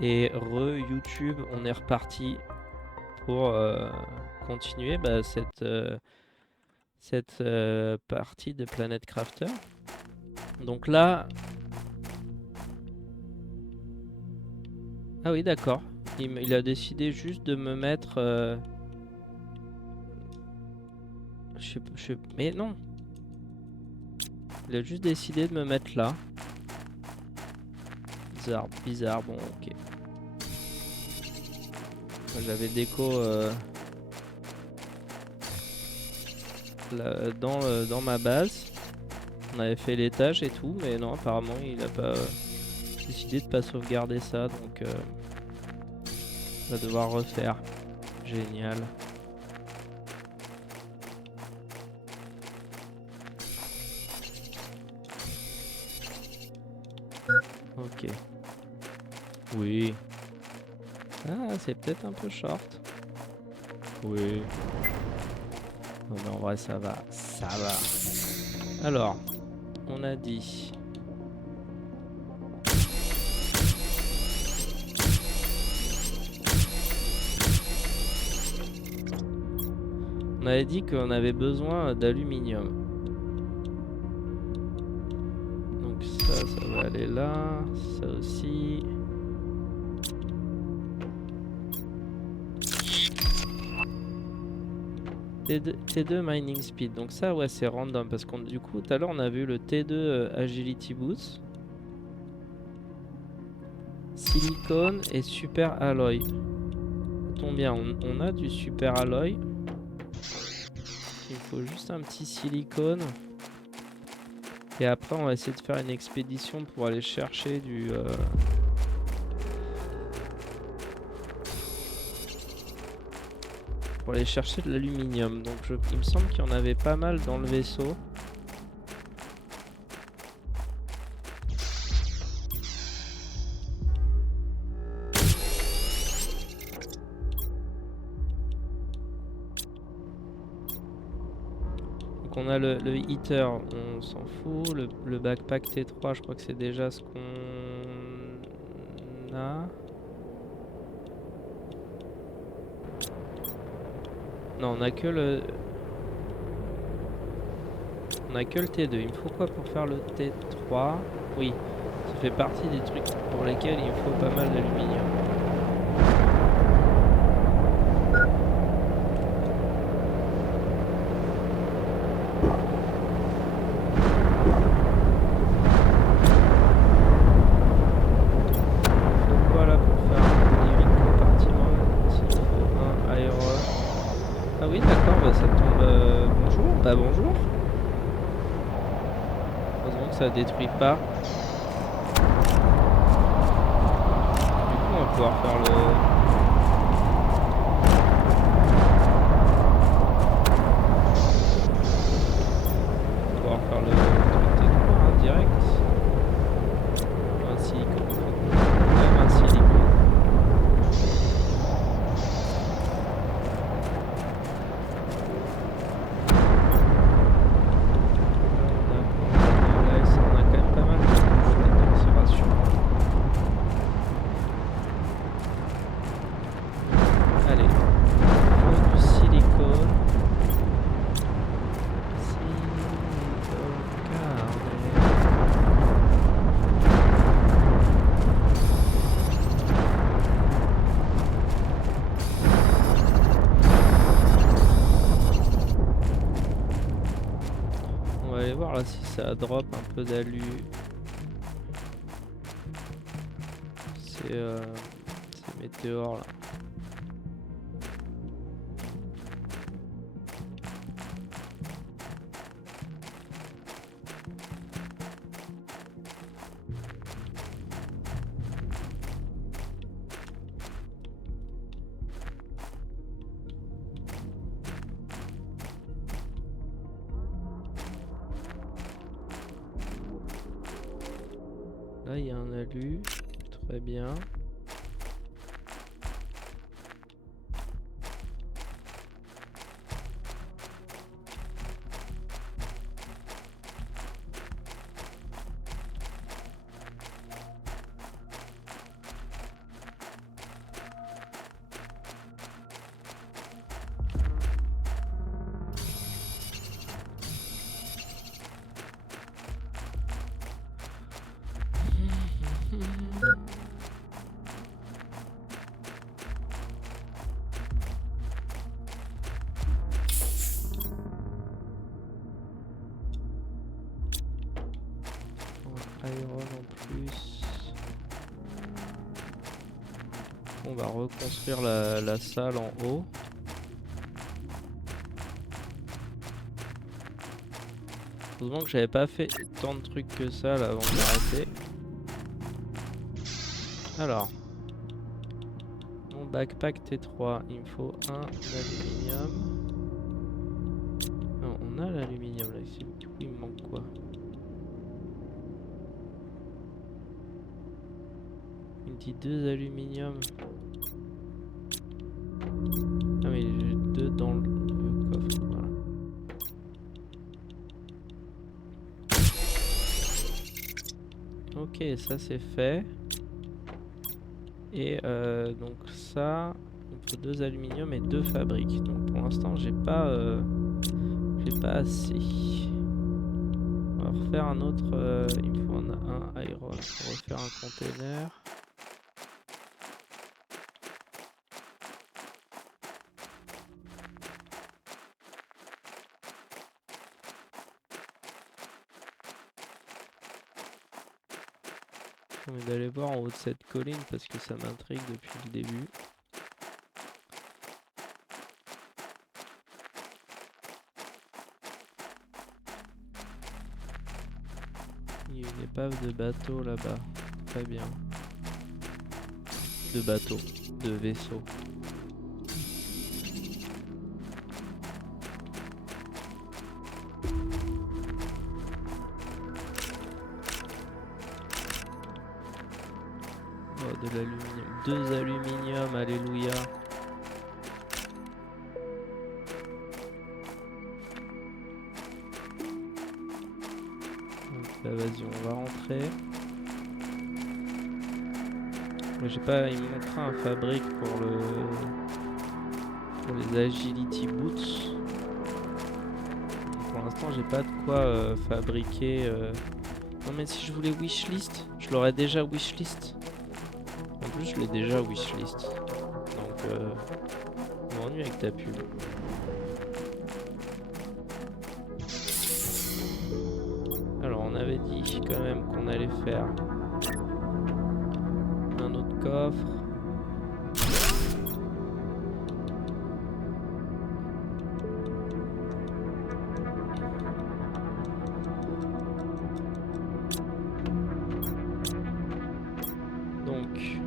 Et YouTube, on est reparti pour continuer cette partie de Planet Crafter. Donc là... Ah oui, d'accord. Il a décidé juste de me mettre... Mais non. Il a juste décidé de me mettre là. Bizarre, bon, ok. J'avais déco là, dans ma base. On avait fait l'étage et tout, mais non, apparemment il a pas décidé de pas sauvegarder ça, donc on va devoir refaire. Génial. Ok. Oui. Ah, c'est peut-être un peu short. Oui. Oh, mais en vrai, ça va. Ça va. Alors, on a dit... On avait dit qu'on avait besoin d'aluminium. Donc ça va aller là. Ça aussi. T2 Mining Speed. Donc ça, ouais, c'est random. Parce que du coup, tout à l'heure, on a vu le T2 Agility Boost. Silicone et Super Alloy. Ça tombe bien, on a du Super Alloy. Il faut juste un petit silicone. Et après, on va essayer de faire une expédition pour aller chercher du... Pour aller chercher de l'aluminium. Donc il me semble qu'il y en avait pas mal dans le vaisseau. Donc on a le heater, on s'en fout. Le backpack T3, je crois que c'est déjà ce qu'on a. Non, on a que le... On a que le T2. Il me faut quoi pour faire le T3? Oui, ça fait partie des trucs pour lesquels il me faut pas mal d'aluminium. Bonjour. Heureusement que ça détruit pas. Du coup, on va pouvoir faire le... truc T3 direct. Un silicone. Même un silicone. Si ça drop un peu d'alu, c'est météore là. Là, il y a un alu. Très bien. iron en plus. On va reconstruire la salle en haut. Heureusement que j'avais pas fait tant de trucs que ça là avant de m'arrêter. Alors, mon backpack T3, il me faut un aluminium. Non, on a l'aluminium là ici. Du coup, il me manque quoi? Il me dit 2 aluminium. Ah mais j'ai 2 dans le coffre. Voilà. Ok, ça c'est fait. Et donc ça, il me faut 2 aluminium et 2 fabriques. Donc pour l'instant, j'ai pas assez. On va refaire un autre. Il me faut un iron pour refaire un container. J'ai envie d'aller voir en haut de cette colline parce que ça m'intrigue depuis le début. Il y a une épave de bateau là-bas. Très bien. De bateau, de vaisseau. Oh, de l'aluminium. 2 aluminium, alléluia. Là, vas-y, on va rentrer. J'ai pas, il me manquera un fabrique pour les agility boots. Pour l'instant, j'ai pas de quoi fabriquer. Non mais si je voulais wishlist, je l'aurais déjà wishlist. En plus, je l'ai déjà wishlist. Donc, je m'ennuie avec ta pub. Alors, on avait dit quand même qu'on allait faire un autre coffre. Donc,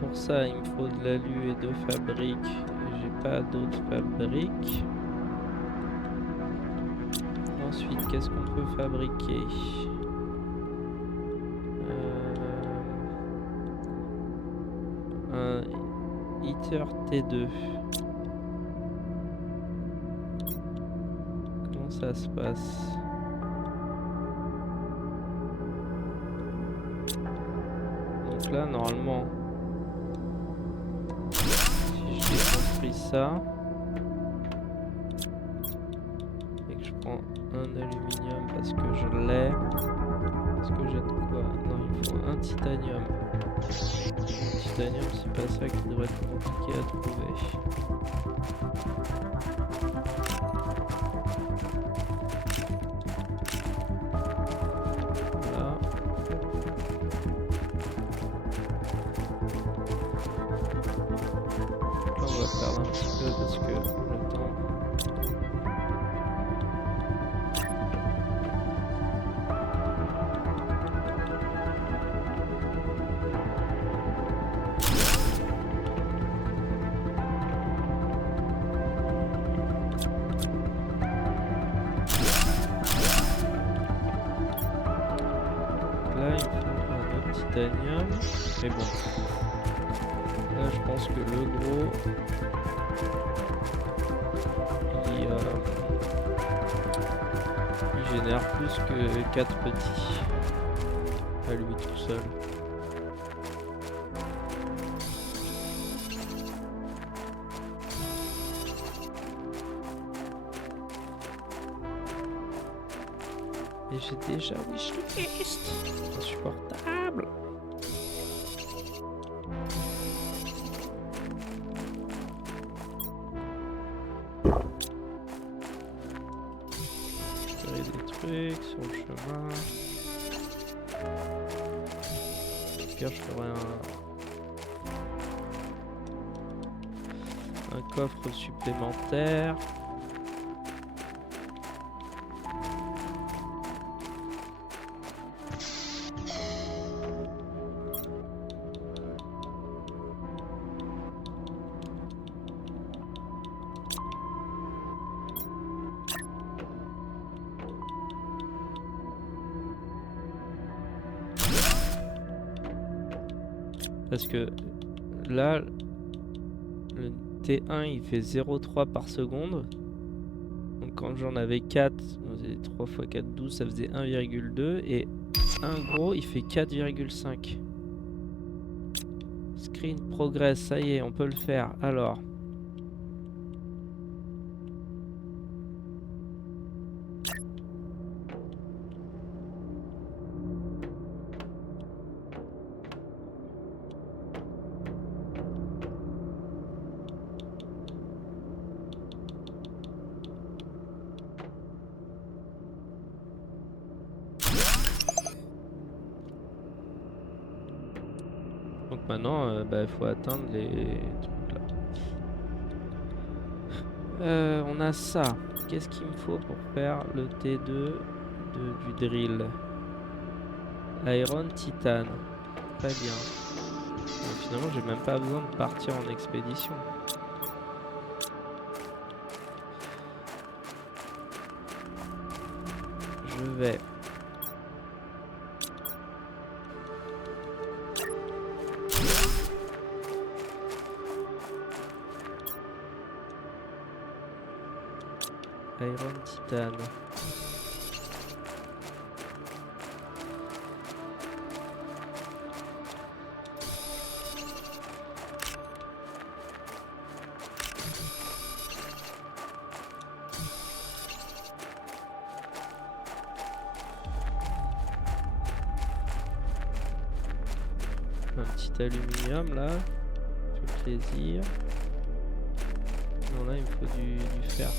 pour ça, il me faut de l'alu et 2 fabriques. J'ai pas d'autres fabriques. Ensuite, qu'est-ce qu'on peut fabriquer? Un heater T2. Comment ça se passe? Donc là, normalement, si je déconstruis ça et que je prends un aluminium parce que je l'ai, parce que j'ai de quoi? Non, il me faut un titanium. Le titanium, c'est pas ça qui devrait être compliqué à trouver. Voilà. Là, on va perdre un petit peu parce que le temps. Là, il faut un autre titanium. Mais bon. Là, je pense que le gros, il génère plus que 4 petits à lui tout seul. Et j'ai déjà wishlist. Insupportable. Des trucs sur le chemin. pire, je ferai un coffre supplémentaire. Parce que là, le T1 il fait 0,3 par seconde. Donc quand j'en avais 4, 3 x 4, 12, ça faisait 1,2. Et un gros, il fait 4,5. Screen progress, ça y est, on peut le faire. Alors. Donc maintenant, il faut atteindre les trucs là. On a ça. Qu'est-ce qu'il me faut pour faire le T2 du drill? Iron Titan. Très bien. Donc, finalement, j'ai même pas besoin de partir en expédition. Je vais... Iron Titan. Un petit aluminium là, ça fait plaisir. Non, là il me faut du fer.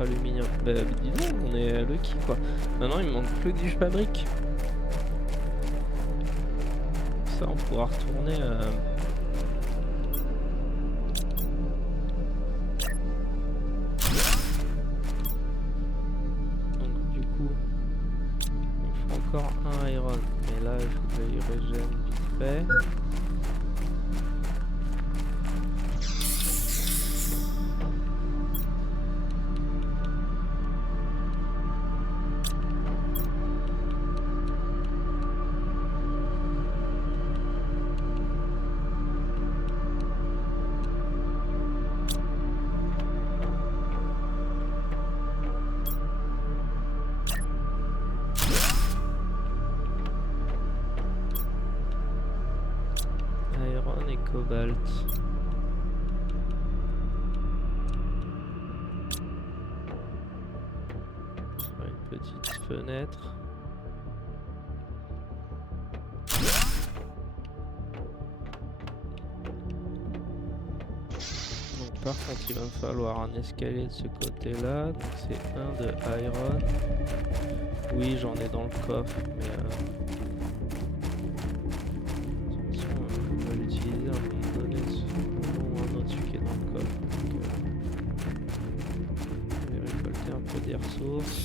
Aluminium. Bah dis donc, on est lucky quoi. Maintenant il me manque plus que du fabrique. Ça on pourra retourner Donc du coup il me faut encore un iron. Mais là il faut que j'aille régène vite fait. Et cobalt. Sur une petite fenêtre. Donc par contre il va me falloir un escalier de ce côté là. Donc c'est un de iron. Oui j'en ai dans le coffre mais des ressources.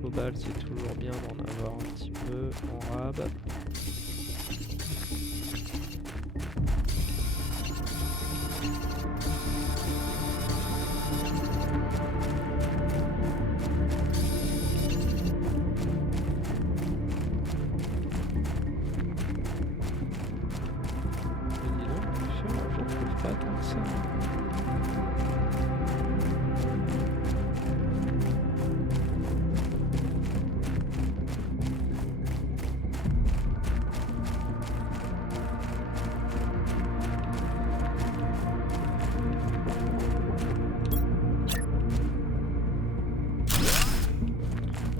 Cobalt c'est toujours bien d'en avoir un petit peu en rab. Pas tant que ça.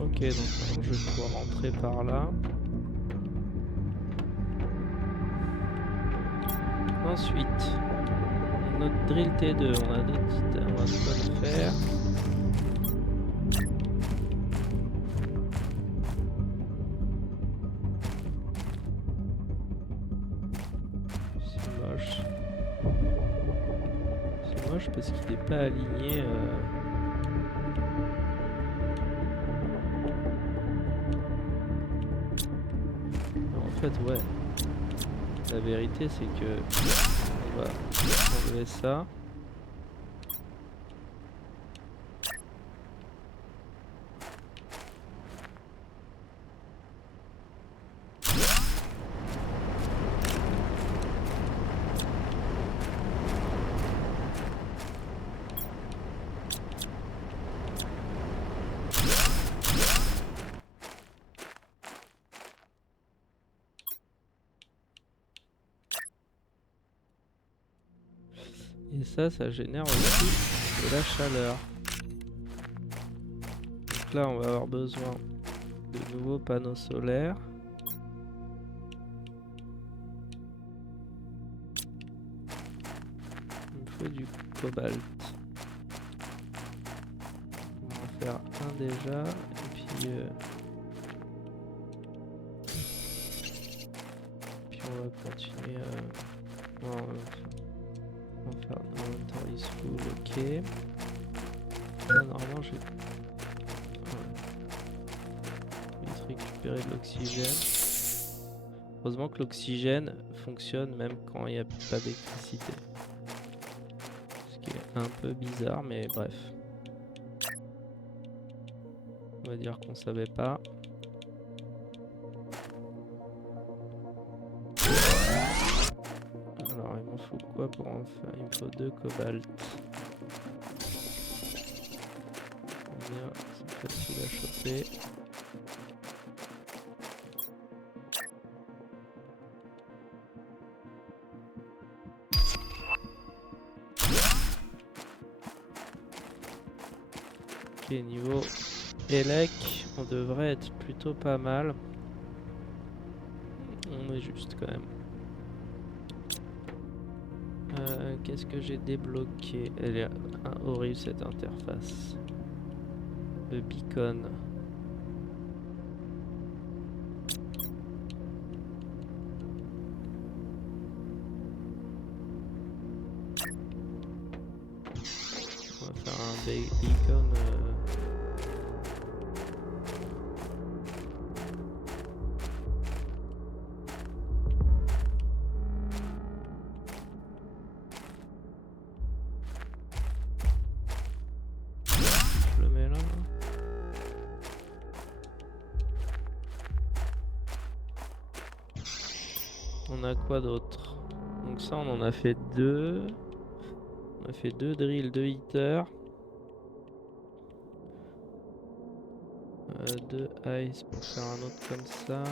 Ok, donc maintenant je vais pouvoir rentrer par là. Ensuite, notre drill T2, on a de quoi le faire. C'est moche. C'est moche parce qu'il n'est pas aligné. En fait, ouais. La vérité, c'est que on va enlever ça. Et ça génère aussi de la chaleur. Donc là, on va avoir besoin de nouveaux panneaux solaires. Il me faut du cobalt. On va en faire un déjà. Et puis on va continuer. On va faire inventory full, ok. Là, normalement, je vais vite récupérer de l'oxygène. Heureusement que l'oxygène fonctionne même quand il n'y a pas d'électricité. Ce qui est un peu bizarre, mais bref. On va dire qu'on savait pas. Alors, il m'en faut quoi pour en faire? Il me faut 2 cobalt. Bien, c'est facile à choper. Ok, niveau élec, on devrait être plutôt pas mal. On est juste quand même. Qu'est-ce que j'ai débloqué? Elle est horrible cette interface. Le beacon. On va faire un beacon. Je le mets là. On a quoi d'autre? Donc ça, on en a fait 2. On a fait 2 drills, 2 hitters. 2 ice pour faire un autre comme ça.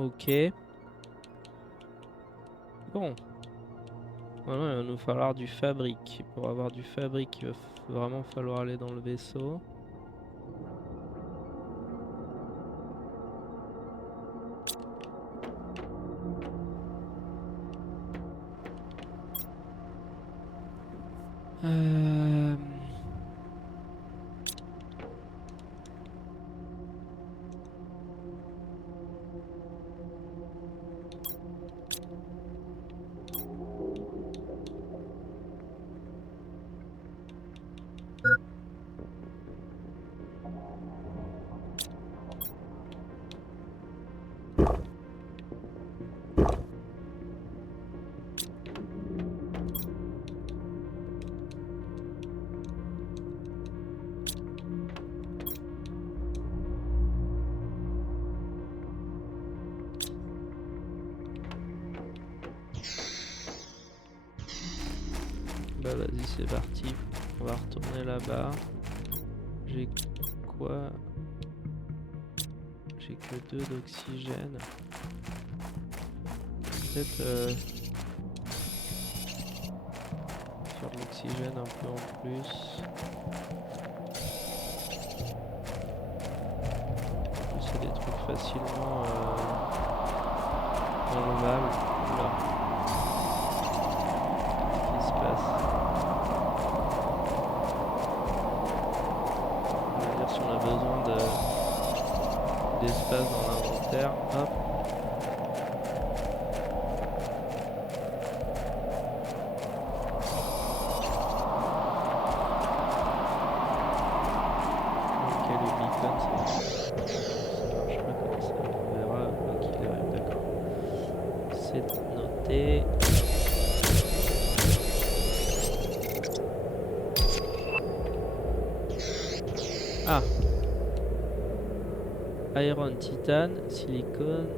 Ok. Bon. Maintenant, il va nous falloir du fabrique. Pour avoir du fabrique, il va vraiment falloir aller dans le vaisseau. là, vas-y, c'est parti. On va retourner là-bas. J'ai quoi? J'ai que 2 d'oxygène. Peut-être faire de l'oxygène un peu en plus. C'est des trucs facilement enlevables. Oula. Qu'est-ce qui se passe? On va dire si on a besoin d'espace dans l'inventaire. Hop. Ok, le beacon, ça marche pas comme ça. On verra qu'il arrive, d'accord. C'est noté. Ah! Iron, titane, silicone,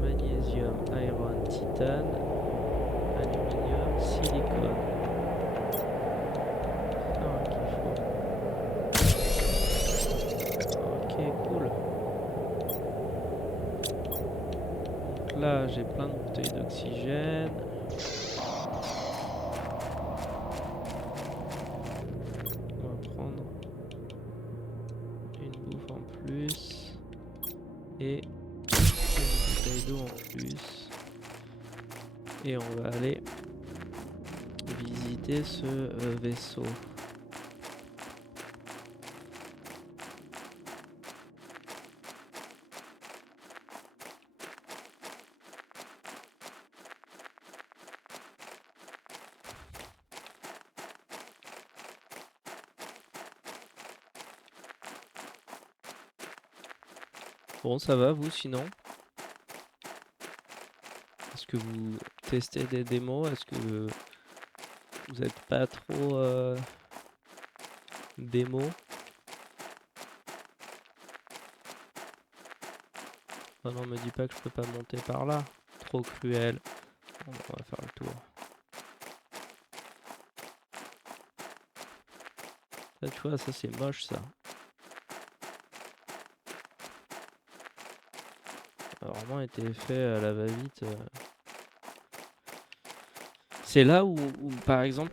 magnésium, iron, titane, aluminium, silicone. Ah, qu'il faut. Ok, cool. Donc là, j'ai plein de bouteilles d'oxygène. Et une bouteille d'eau en plus. Et on va aller visiter ce vaisseau. Bon, ça va vous sinon? Est-ce que vous testez des démos? Est-ce que vous êtes pas trop démo? Oh non, me dis pas que je peux pas monter par là. Trop cruel. Bon, on va faire le tour. Là, tu vois, ça c'est moche ça. Ça a vraiment été fait à la va-vite. C'est là où, par exemple,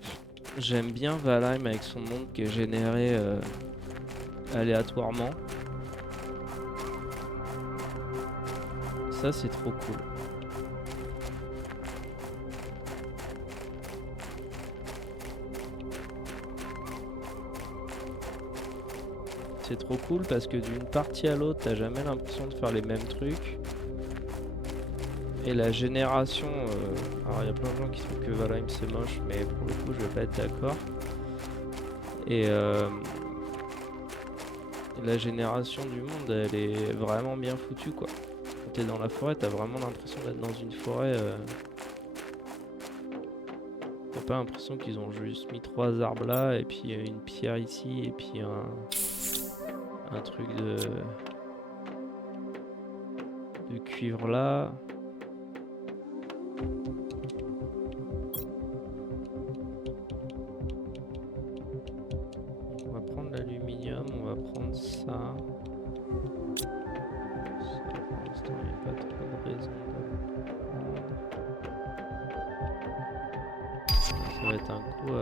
j'aime bien Valheim avec son monde qui est généré aléatoirement. Ça, c'est trop cool. C'est trop cool parce que d'une partie à l'autre, t'as jamais l'impression de faire les mêmes trucs. Et la génération... alors il y a plein de gens qui trouvent que Valheim c'est moche, mais pour le coup je vais pas être d'accord. Et la génération du monde, elle est vraiment bien foutue quoi. Quand t'es dans la forêt, t'as vraiment l'impression d'être dans une forêt. T'as pas l'impression qu'ils ont juste mis 3 arbres là, et puis une pierre ici, et puis un truc de cuivre là. On va prendre l'aluminium, on va prendre ça. Ça, pour l'instant, il n'y a pas trop de raison de prendre. Ça va être un coup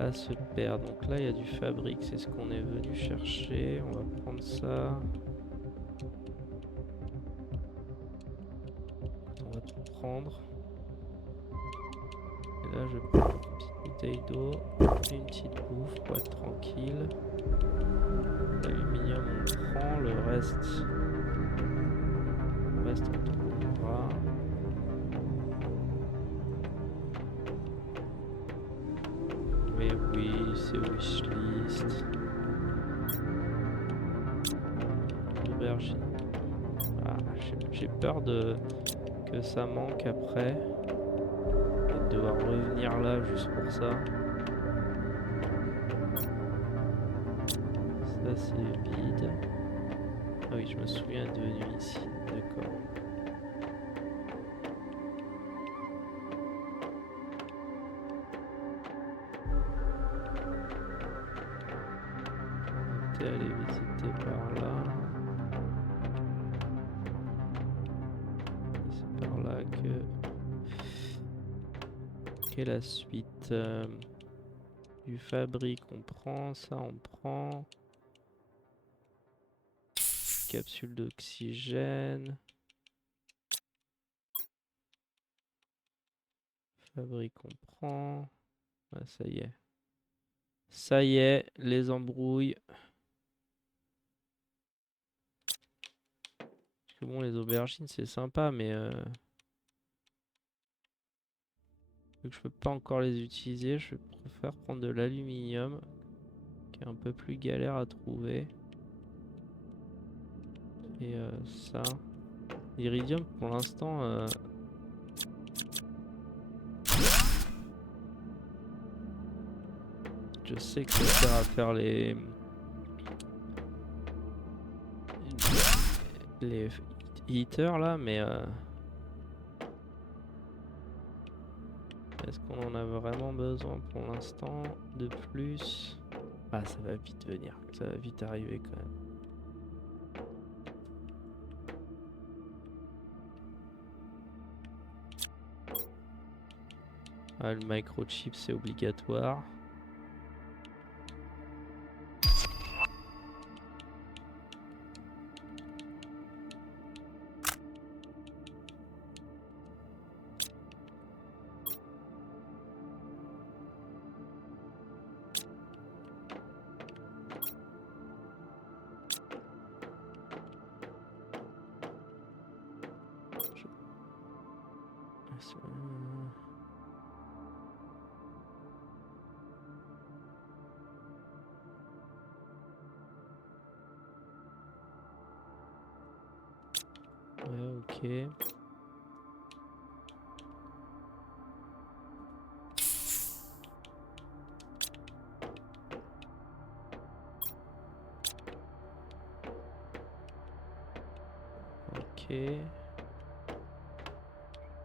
à se perdre. Donc là, il y a du fabrique, c'est ce qu'on est venu chercher. On va prendre ça. On va tout prendre. Et là, je prends une petite bouteille d'eau et une petite bouffe pour être tranquille. L'aluminium, on prend. Le reste on trouvera. Mais oui, c'est wishlist. Aubergine. Ah, j'ai peur que ça manque après. Et de devoir revenir là juste pour ça. Ça c'est vide. Ah oui, je me souviens de venu ici. D'accord. comptais aller visiter par là. C'est par là que... Quelle est la suite du fabrique, on prend ça, on prend... Capsule d'oxygène. Fabrique, on prend... Ah, ça y est. Ça y est, les embrouilles. Parce que bon, les aubergines, c'est sympa, mais... vu que je peux pas encore les utiliser, je préfère prendre de l'aluminium, qui est un peu plus galère à trouver. Et ça... L'iridium, pour l'instant... Je sais que ça sert à faire les heaters là, mais est-ce qu'on en a vraiment besoin pour l'instant de plus? Ah, ça va vite venir, ça va vite arriver quand même. Ah, le microchip c'est obligatoire. Ouais, ok. Ok. Je sais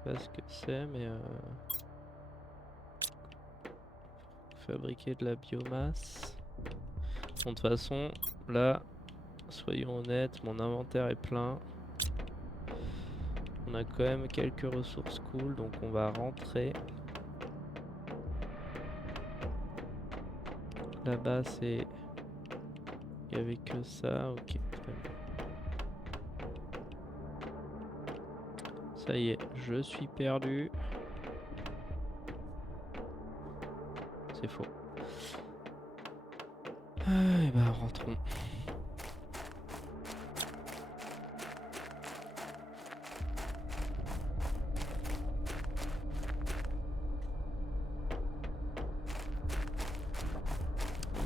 pas ce que c'est, mais fabriquer de la biomasse. Bon, de toute façon, là, soyons honnêtes, mon inventaire est plein. On a quand même quelques ressources cool, donc on va rentrer. Là-bas, c'est... Il n'y avait que ça, ok, très bien. Ça y est, je suis perdu. C'est faux. Et bah, rentrons.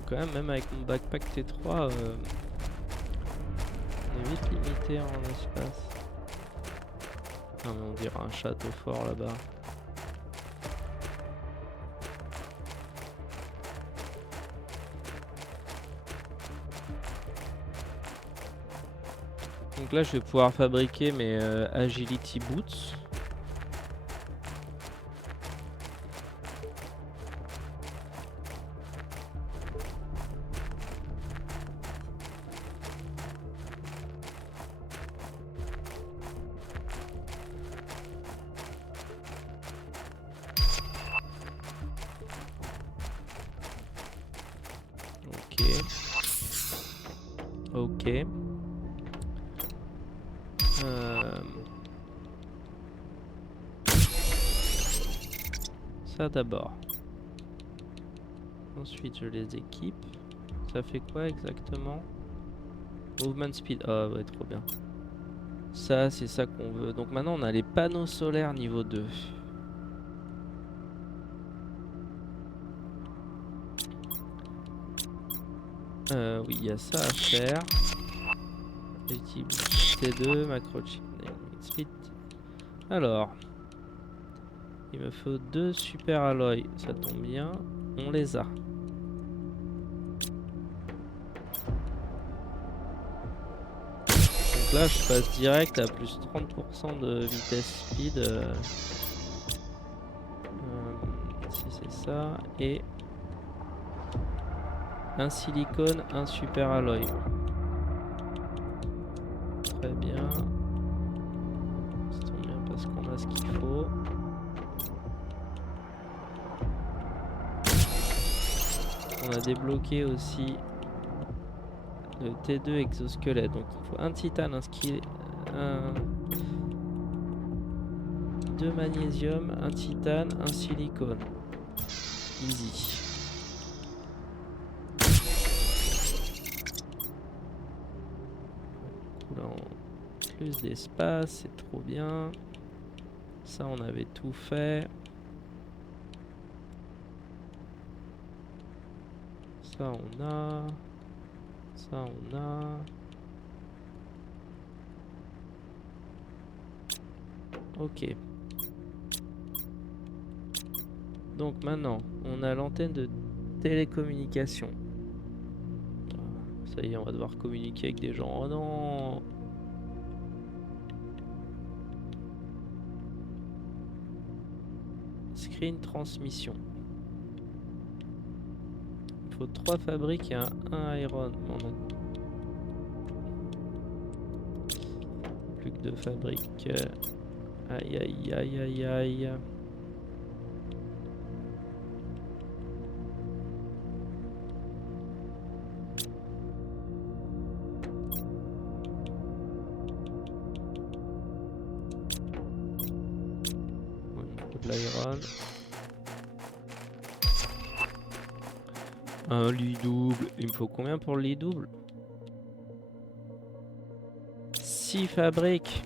Quand même avec mon backpack T3, on est vite limité en espace. Ah, mais on dirait un château fort là-bas. Donc là, je vais pouvoir fabriquer mes agility boots. Ok. Ça d'abord. Ensuite, je les équipe. Ça fait quoi exactement? Movement speed. Ah ouais, trop bien. Ça, c'est ça qu'on veut. Donc maintenant, on a les panneaux solaires niveau 2. Oui, il y a ça à faire. T2, macrochip, speed. Alors, il me faut 2 super alloys. Ça tombe bien, on les a. Donc là, je passe direct à plus 30% de vitesse speed. Si c'est ça, et un silicone, un super alloy. Très bien. Ça tombe bien parce qu'on a ce qu'il faut. On a débloqué aussi le T2 exosquelette. Donc il faut un titane, deux magnésium, un titane, un silicone. Easy. Là, plus d'espace, c'est trop bien. Ça, on avait tout fait. Ça, on a. Ça, on a. Ok. Donc maintenant, on a l'antenne de télécommunication. Ça y est, on va devoir communiquer avec des gens. Oh non! Screen transmission. Il faut 3 fabriques et un iron. On a plus que 2 fabriques. Aïe aïe aïe aïe aïe. De l'iron. Un lit double. Il me faut combien pour le lit double? 6 fabriques.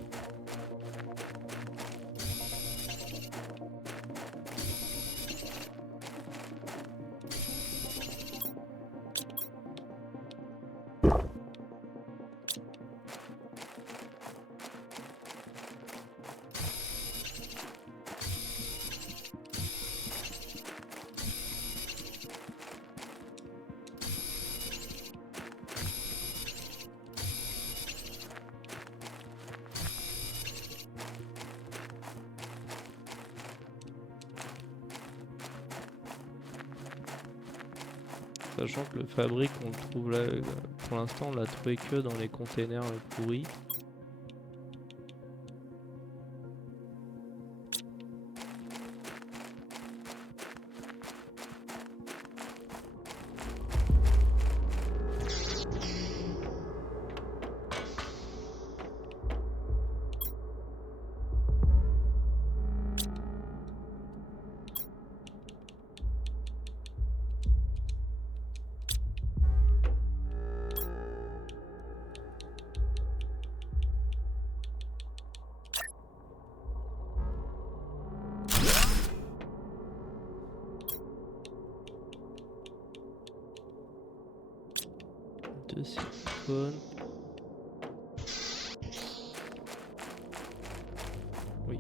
Sachant que le fabrique, on le trouve là, pour l'instant, on l'a trouvé que dans les containers pourris. De silicone. Oui.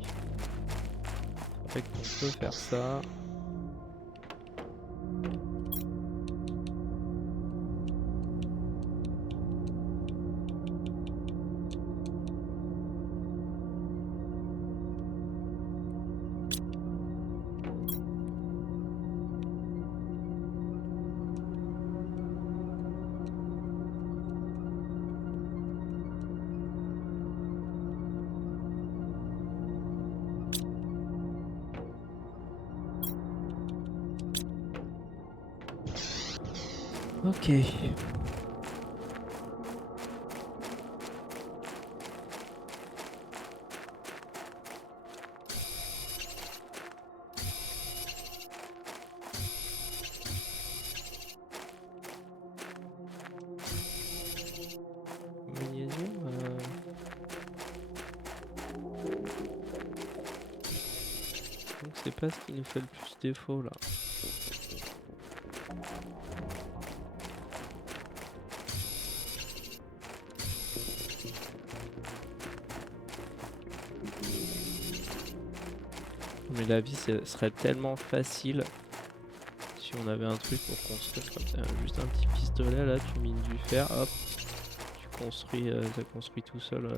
C'est vrai qu'on peut faire ça. Ok. Magnésium. Donc c'est pas ce qui nous fait le plus défaut là. Mais la vie serait tellement facile si on avait un truc pour construire comme ça. Juste un petit pistolet là, tu mines du fer, hop, tu construis, ça construit tout seul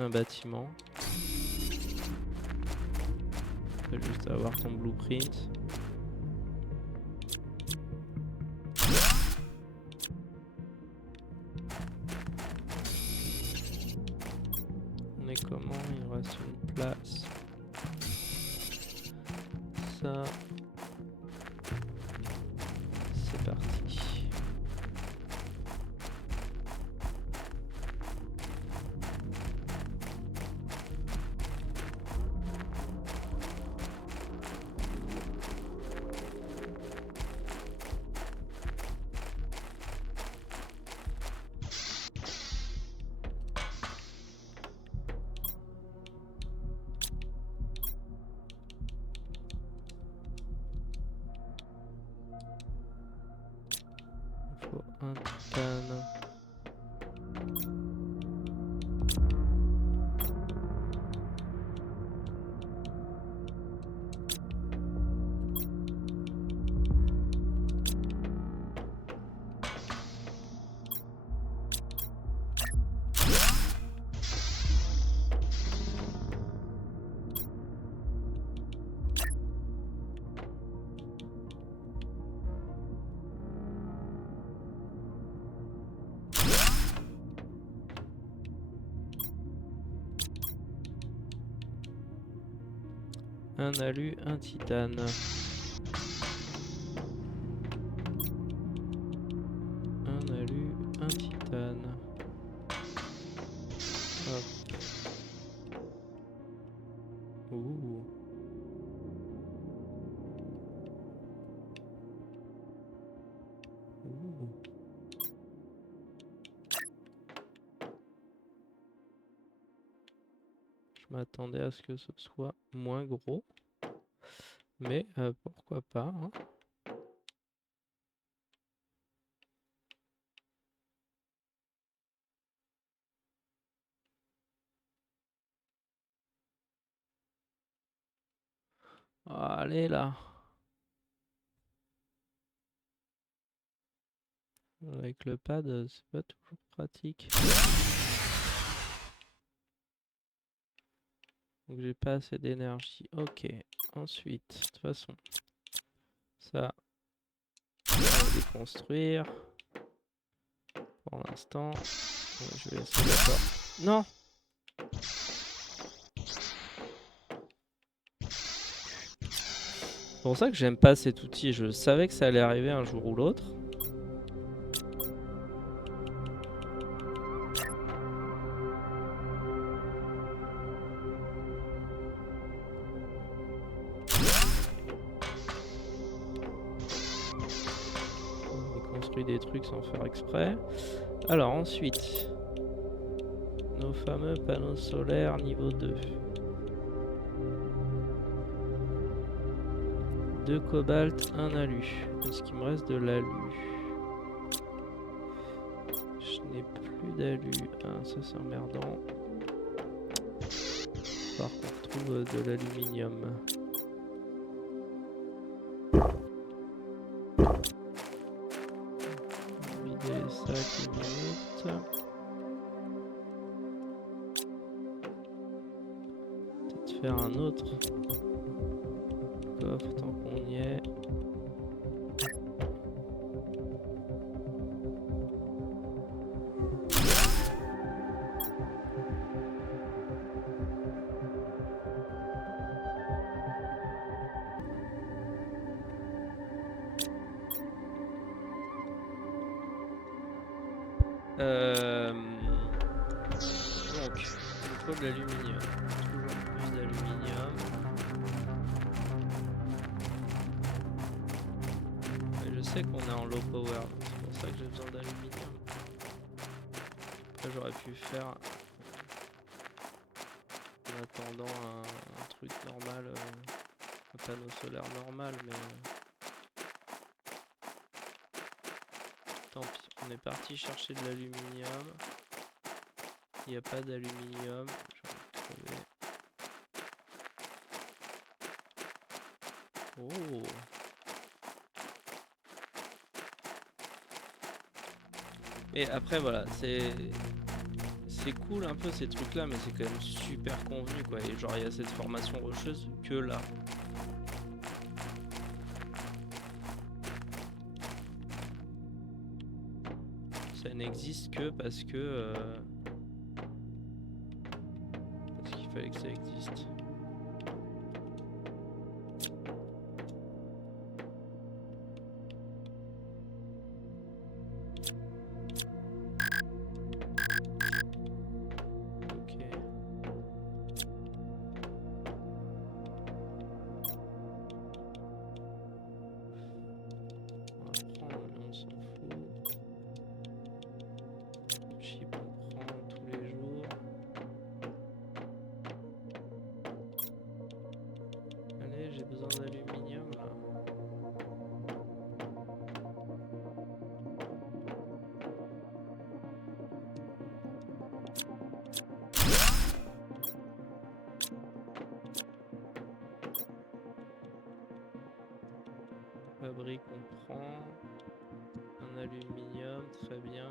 un bâtiment. Tu vas juste avoir ton blueprint. met comment? Il me reste une place. Ça. C'est parti. Un titane. Un alu, un titane. Un alu, un titane. Hop. Ouh. Ouh. Je m'attendais à ce que ce soit moins gros. Mais pourquoi pas, hein. Allez là. Avec le pad, c'est pas toujours pratique. Donc j'ai pas assez d'énergie. Ok. Ensuite, de toute façon, ça, on va déconstruire. Pour l'instant, je vais essayer d'accord. Non! C'est pour ça que j'aime pas cet outil. Je savais que ça allait arriver un jour ou l'autre. On construit des trucs sans faire exprès. Alors ensuite, nos fameux panneaux solaires niveau 2. 2 cobalt, 1 alu. Est-ce qu'il me reste de l'alu? Je n'ai plus d'alu. Ah, ça c'est emmerdant. Par contre, on retrouve de l'aluminium. Vider les sacs une minute. Peut-être faire un autre coffre tant qu'on y est. Donc, il faut de l'aluminium. Toujours plus d'aluminium. Je sais qu'on est en low power, c'est pour ça que j'ai besoin d'aluminium. Après, j'aurais pu faire en attendant un truc normal, un panneau solaire normal, mais tant pis. On est parti chercher de l'aluminium. Il n'y a pas d'aluminium. Oh! Et après voilà, c'est cool un peu ces trucs là, mais c'est quand même super convenu quoi. Et genre il y a cette formation rocheuse que là. Ça n'existe que parce que fallait que ça existe. Fabrique, on prend un aluminium, très bien.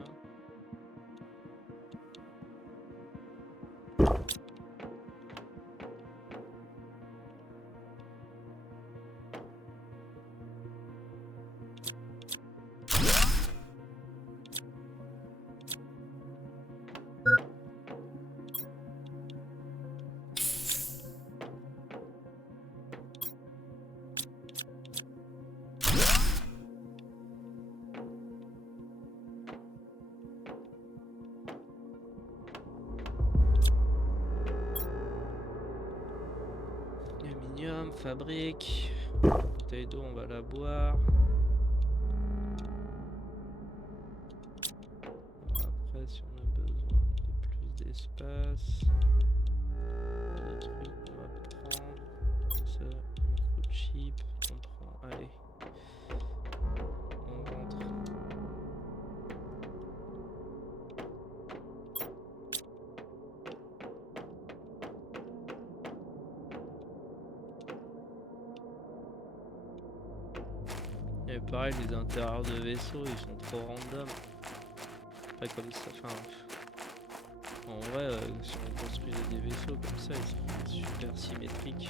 Fabrique. Bouteille d'eau, on va la boire. Après, si on a besoin de plus d'espace, le truc on va prendre. Ça, microchip, on prend. Allez, on rentre. Et pareil, les intérieurs de vaisseaux, ils sont trop random. Après, comme ça, enfin... En vrai, si on construisait des vaisseaux comme ça, ils seraient super symétriques.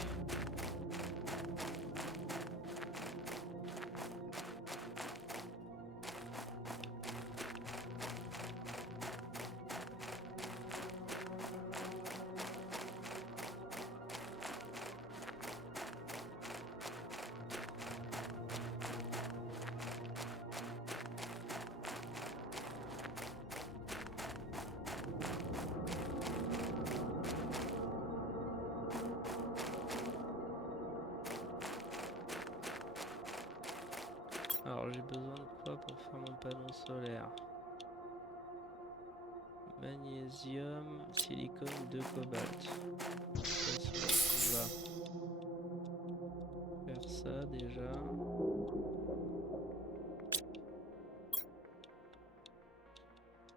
Alors j'ai besoin de quoi pour faire mon panneau solaire? Magnésium, silicone, 2 cobalt. On va faire ça déjà.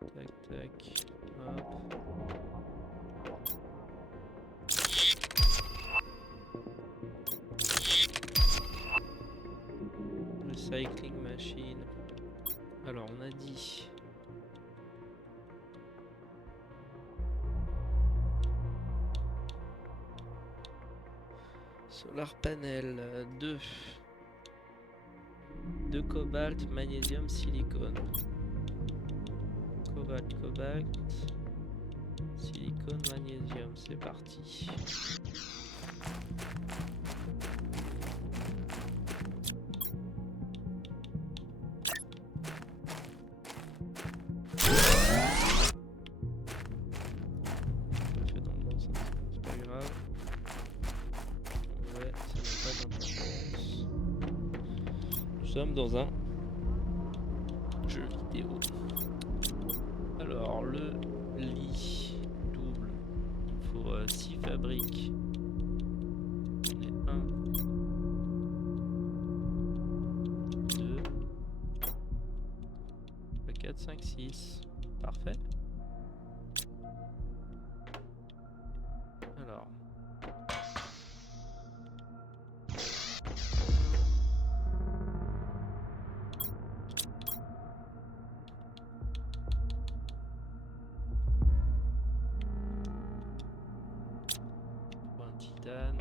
Tac tac. Hop. Recycling machine. Alors on a dit solar panel 2 cobalt, magnésium, silicone. Cobalt, silicone, magnésium, c'est parti. Nous sommes dans un jeu vidéo. Alors le lit double, il faut 6 fabriques. On est 1, 2, 4, 5, 6. Parfait. Alors. Titane.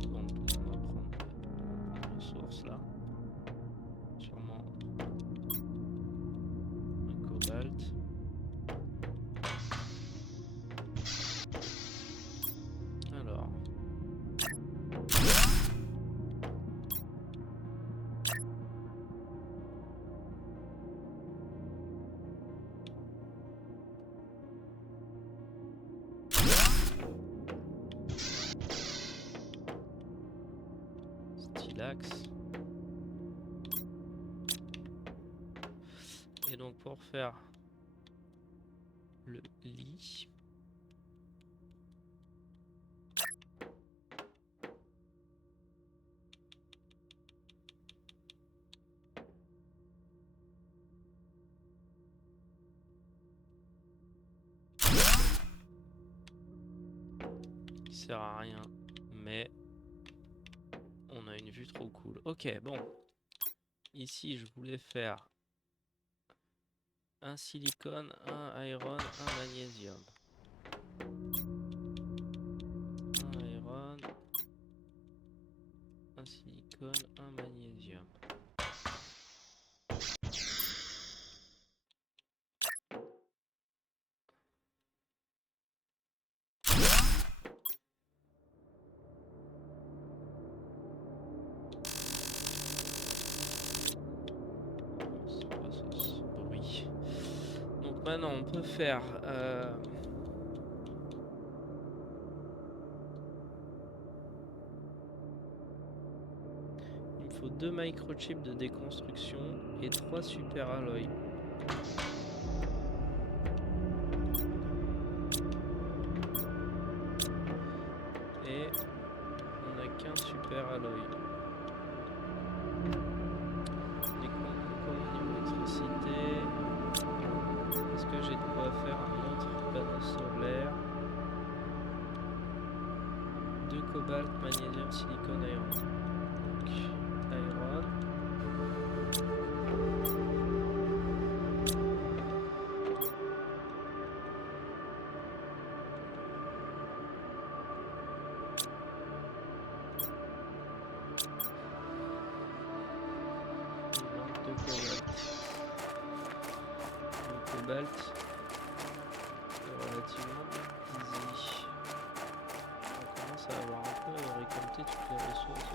On va prendre une ressource là. silax. Et donc pour faire le lit, qui sert à rien, mais on a une vue trop cool. Ok, bon. Ici, je voulais faire un silicone, un iron, un magnésium. Un iron, un silicone, un magnésium. C'est pas ce bruit. Donc maintenant, on peut faire... Il me faut 2 microchips de déconstruction et 3 super alloys. Et on n'a qu'un super alloy. Comment niveau électricité? Est-ce que j'ai de quoi faire un autre panneau solaire? 2 cobalt, magnésium, silicone, iron. Donc, iron. Le cobalt est relativement easy. On commence à avoir un peu récolté toutes les ressources.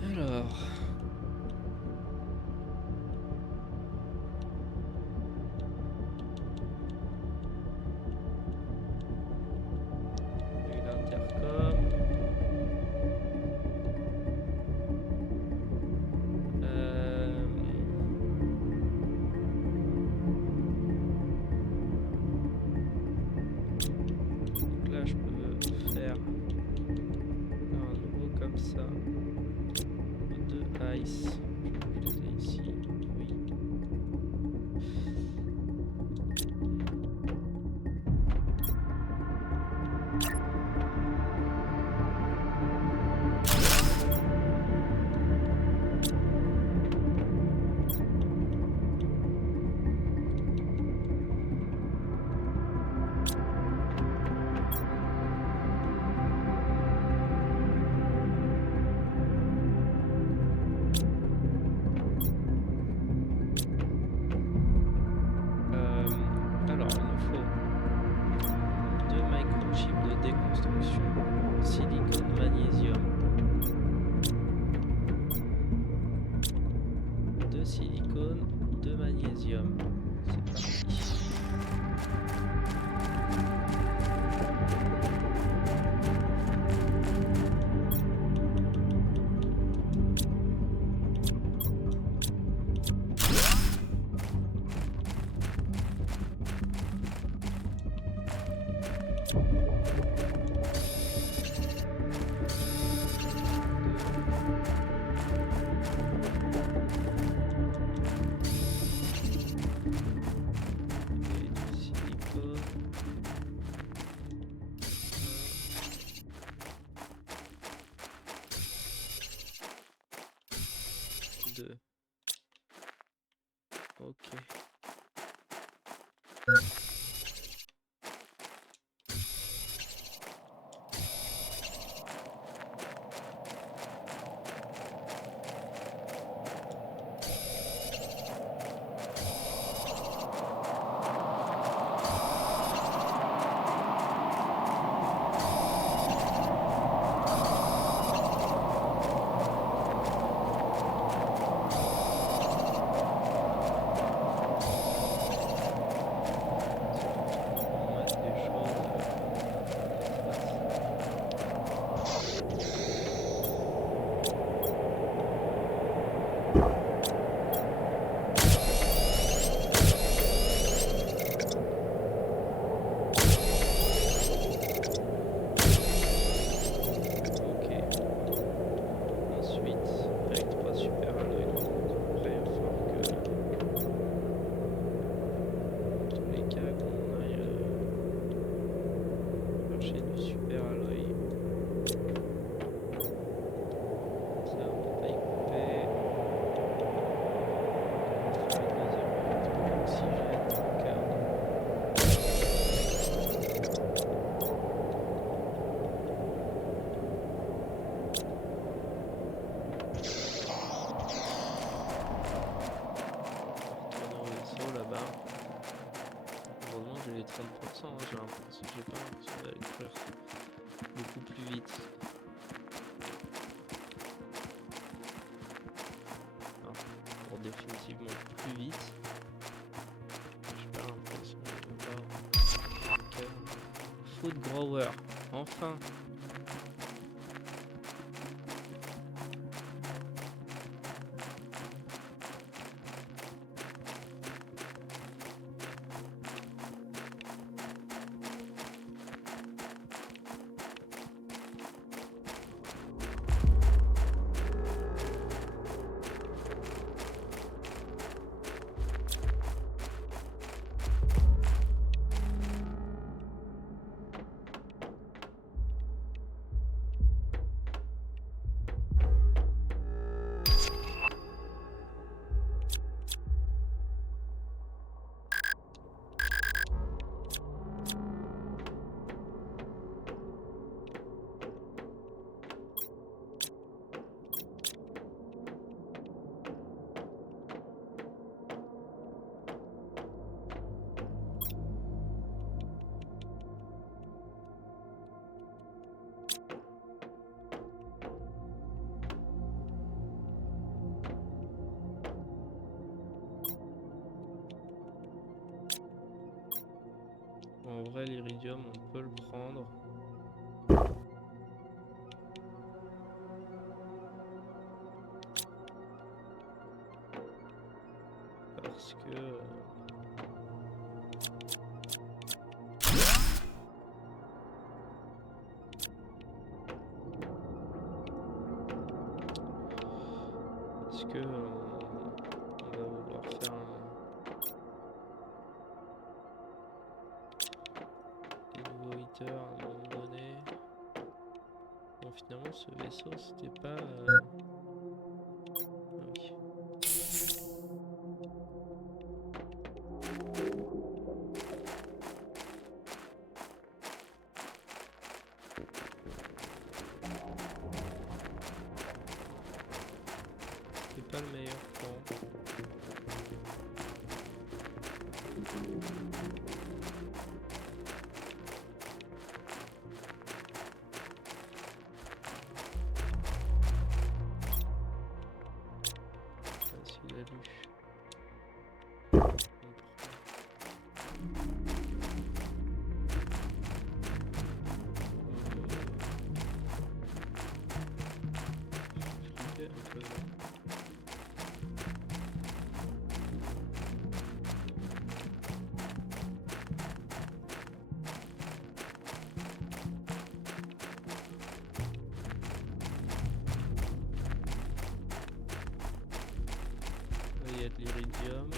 Alors... et l'intercom... Donc là je peux faire un nouveau comme ça. De ice. Je vais les ici. Oui. Alors, il nous faut 2 microchips de déconstruction, silicone, magnésium. Et du silicone. 2. Ok. les 30%, hein, j'ai l'impression que j'ai pas l'impression d'aller courir beaucoup plus vite. Non, pour définitivement plus vite. J'ai pas l'impression de voir. Food grower, enfin. En vrai, l'iridium, on peut le prendre. Parce que... on va vouloir faire des nouveaux hitters à un moment donné. Bon, finalement, ce vaisseau, c'était pas... Ok. C'est pas le meilleur plan. a de l'iridium.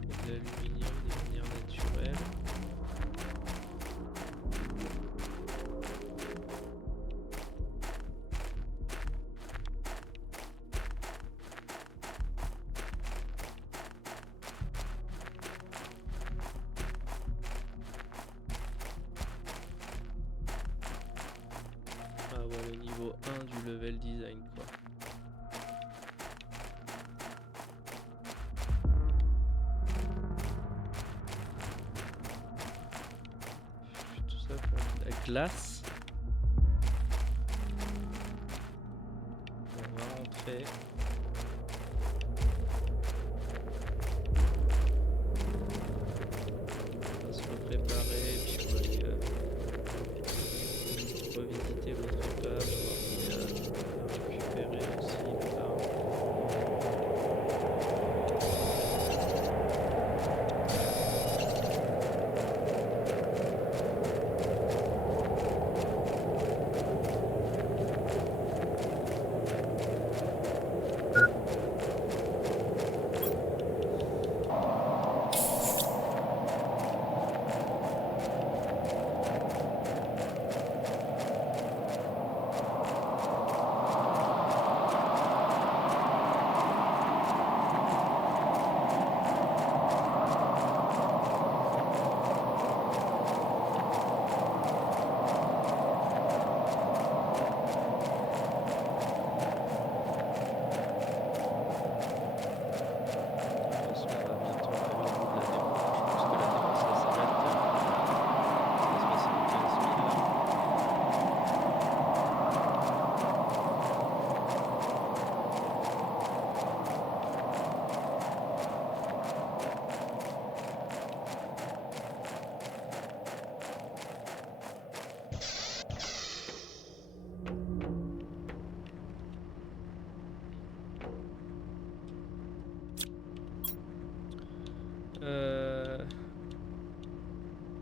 De l'aluminium de manière naturelle. Ah ouais, le niveau 1 du level design quoi. Tout ça pour de la glace. On va rentrer. On va se préparer et puis on va aller revisiter l'autre épave, voir s'il y a à récupérer aussi là.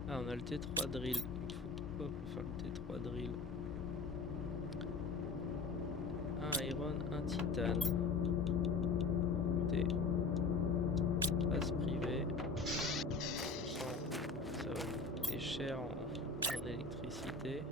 Ah, on a le T3 drill. Il faut quoi pour faire le T3 drill? Un iron, un titane. T. Base privée. Ça va coûter cher en électricité.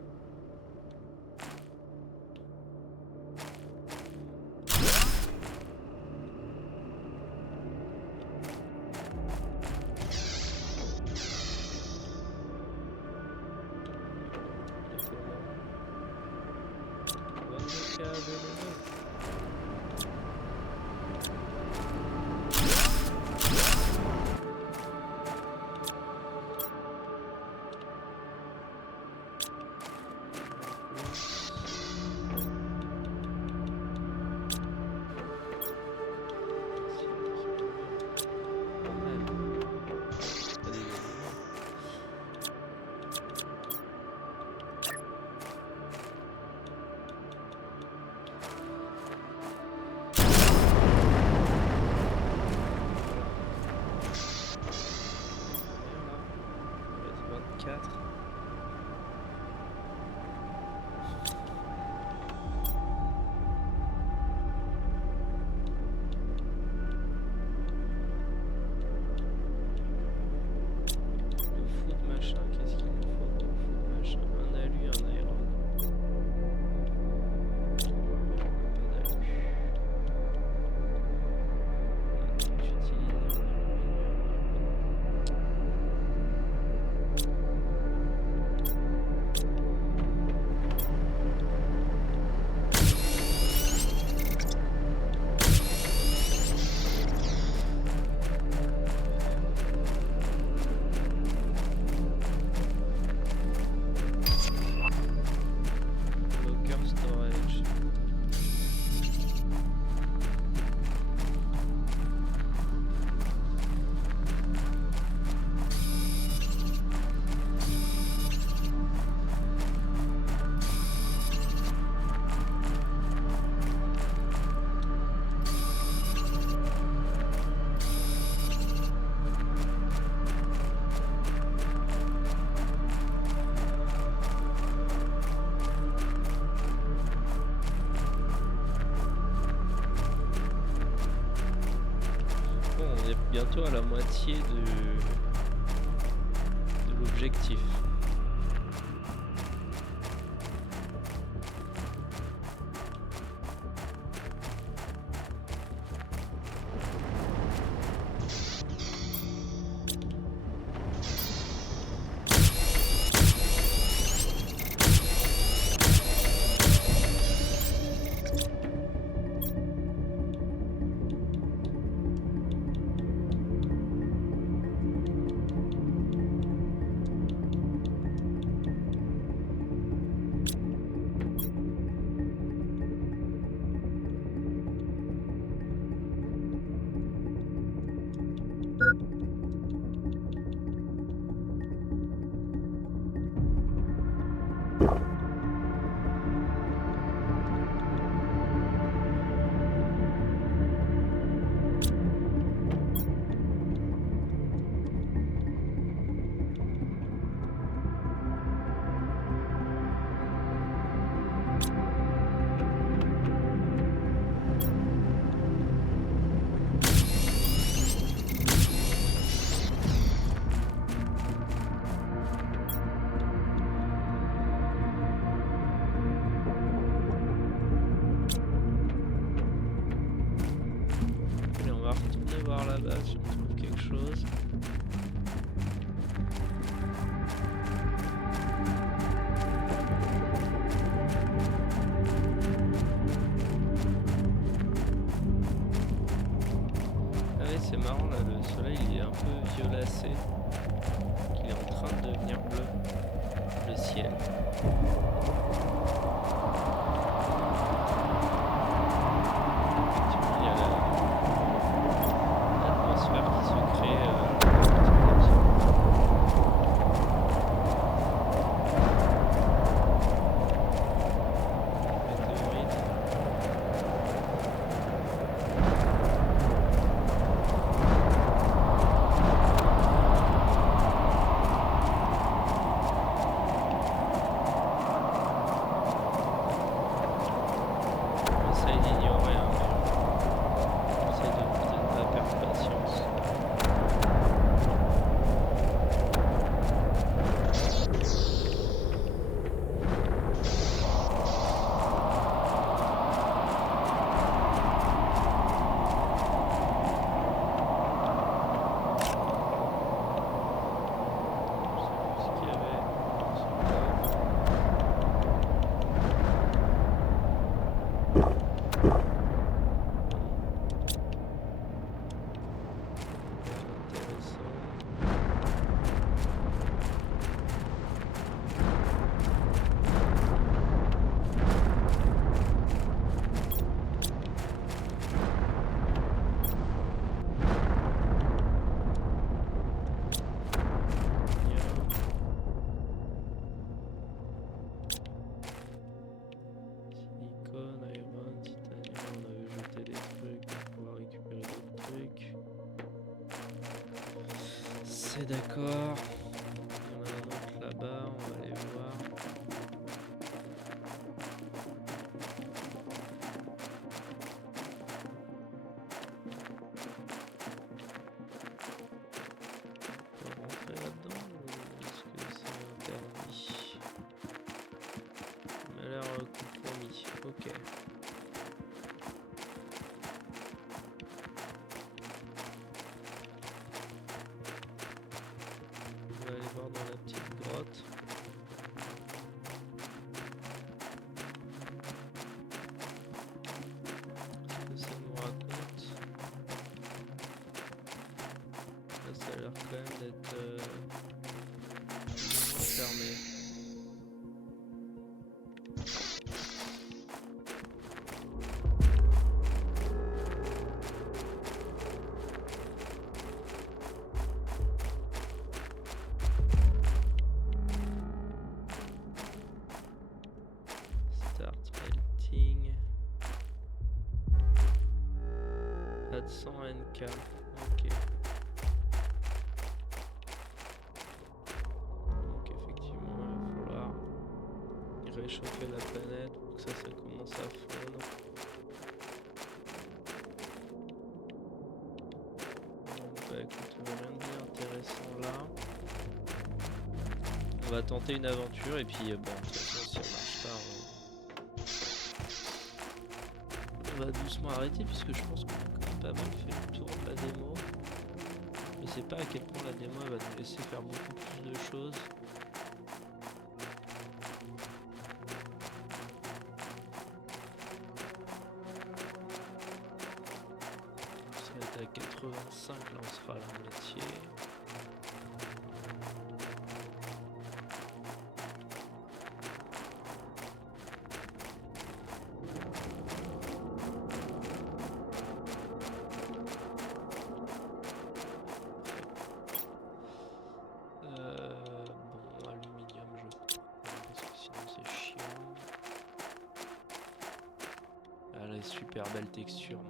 bientôt à la moitié de l'objectif. Là-bas si on trouve quelque chose. Ah oui, c'est marrant là, le soleil il est un peu violacé. Il est en train de devenir bleu. Le ciel. C'est d'accord. Il y en a un autre là-bas, on va aller voir. On peut rentrer là-dedans ou est-ce que c'est interdit? Il m'a l'air compromis. Ok. On va aller voir dans la petite grotte. Qu'est-ce que ça nous raconte? Là, ça a l'air quand même d'être fermé. Start melting. Add 100 NK. Ok. Donc effectivement, il va falloir réchauffer la planète pour que ça commence à fondre. écoute, rien de bien intéressant là. On va tenter une aventure et puis bon, de toute façon, si ça marche pas, on va doucement arrêter puisque je pense qu'on a quand même pas mal fait le tour de la démo. Je sais pas à quel point la démo elle va nous laisser faire beaucoup plus de choses. Ça va être à 85, là on sera à la moitié. Bon, aluminium je prends parce que sinon c'est chiant. Ah là, super belle texture.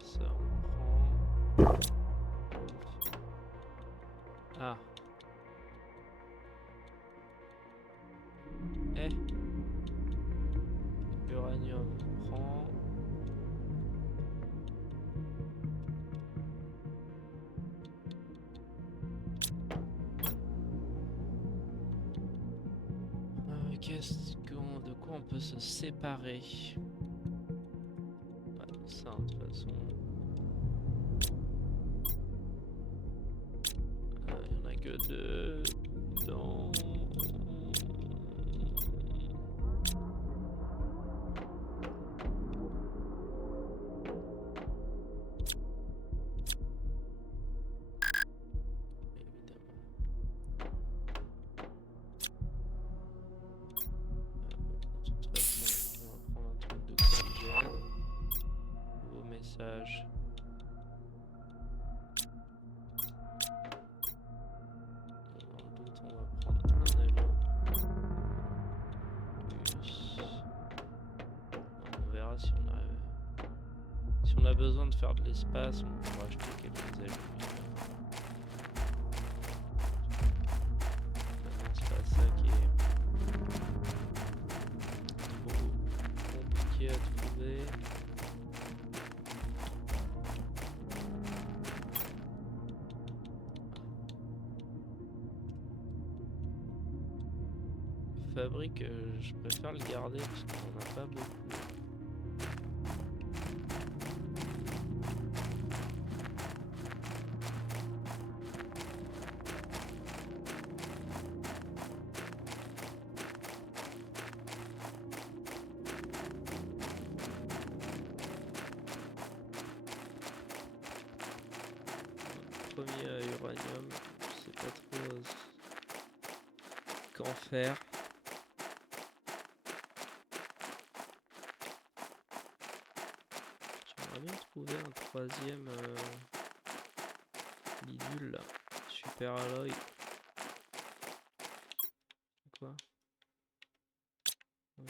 Ça on prend. Ah. Eh. Uranium on prend. De quoi on peut se séparer? Ça, de toute façon. Il n'y en a que deux. Non. Message. Dans le doute, on va prendre un avion plus. On verra si on a besoin de faire de l'espace, on pourra acheter quelques avions. Maintenant, c'est pas ça qui est trop compliqué à trouver. Fabrique, je préfère le garder parce qu'on n'en a pas beaucoup. Premier à uranium, je sais pas trop qu'en faire. J'aimerais bien trouver un troisième bidule là. Super alloy. Quoi? Ouais.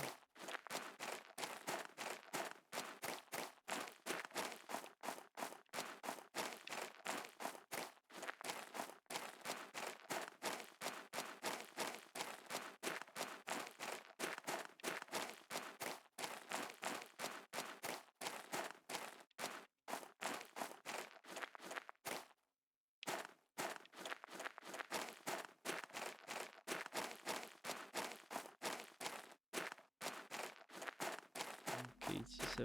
Ok, ici ça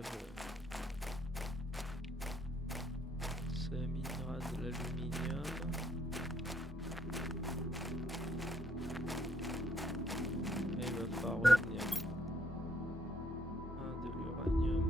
minera de l'aluminium. Et il va falloir revenir. De l'uranium.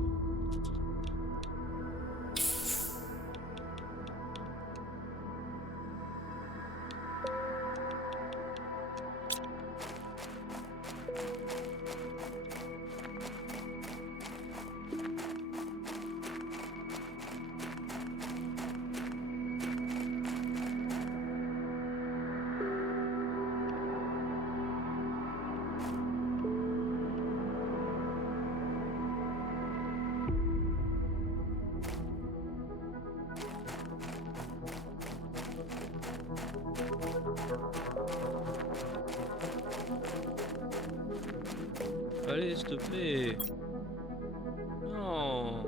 Allez, s'il te plaît. Non.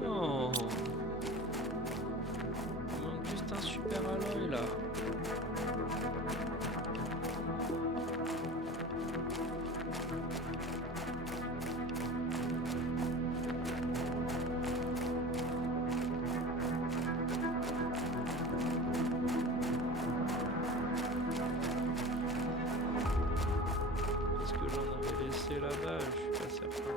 Non. Il manque juste un super alloy là. Est-ce que j'en avais laissé là-bas? Je suis pas certain.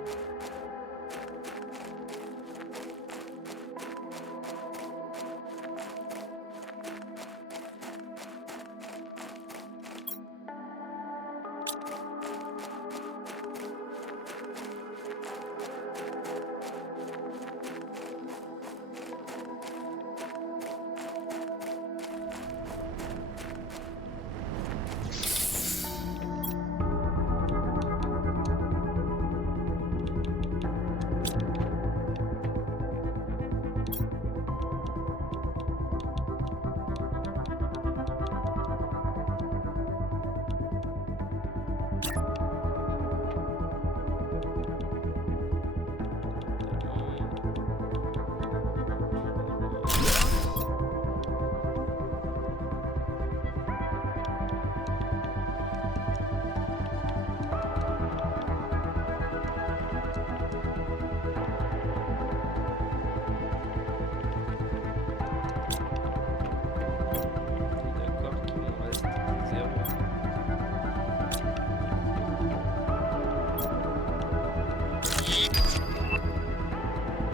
D'accord qu'il m'en reste 0.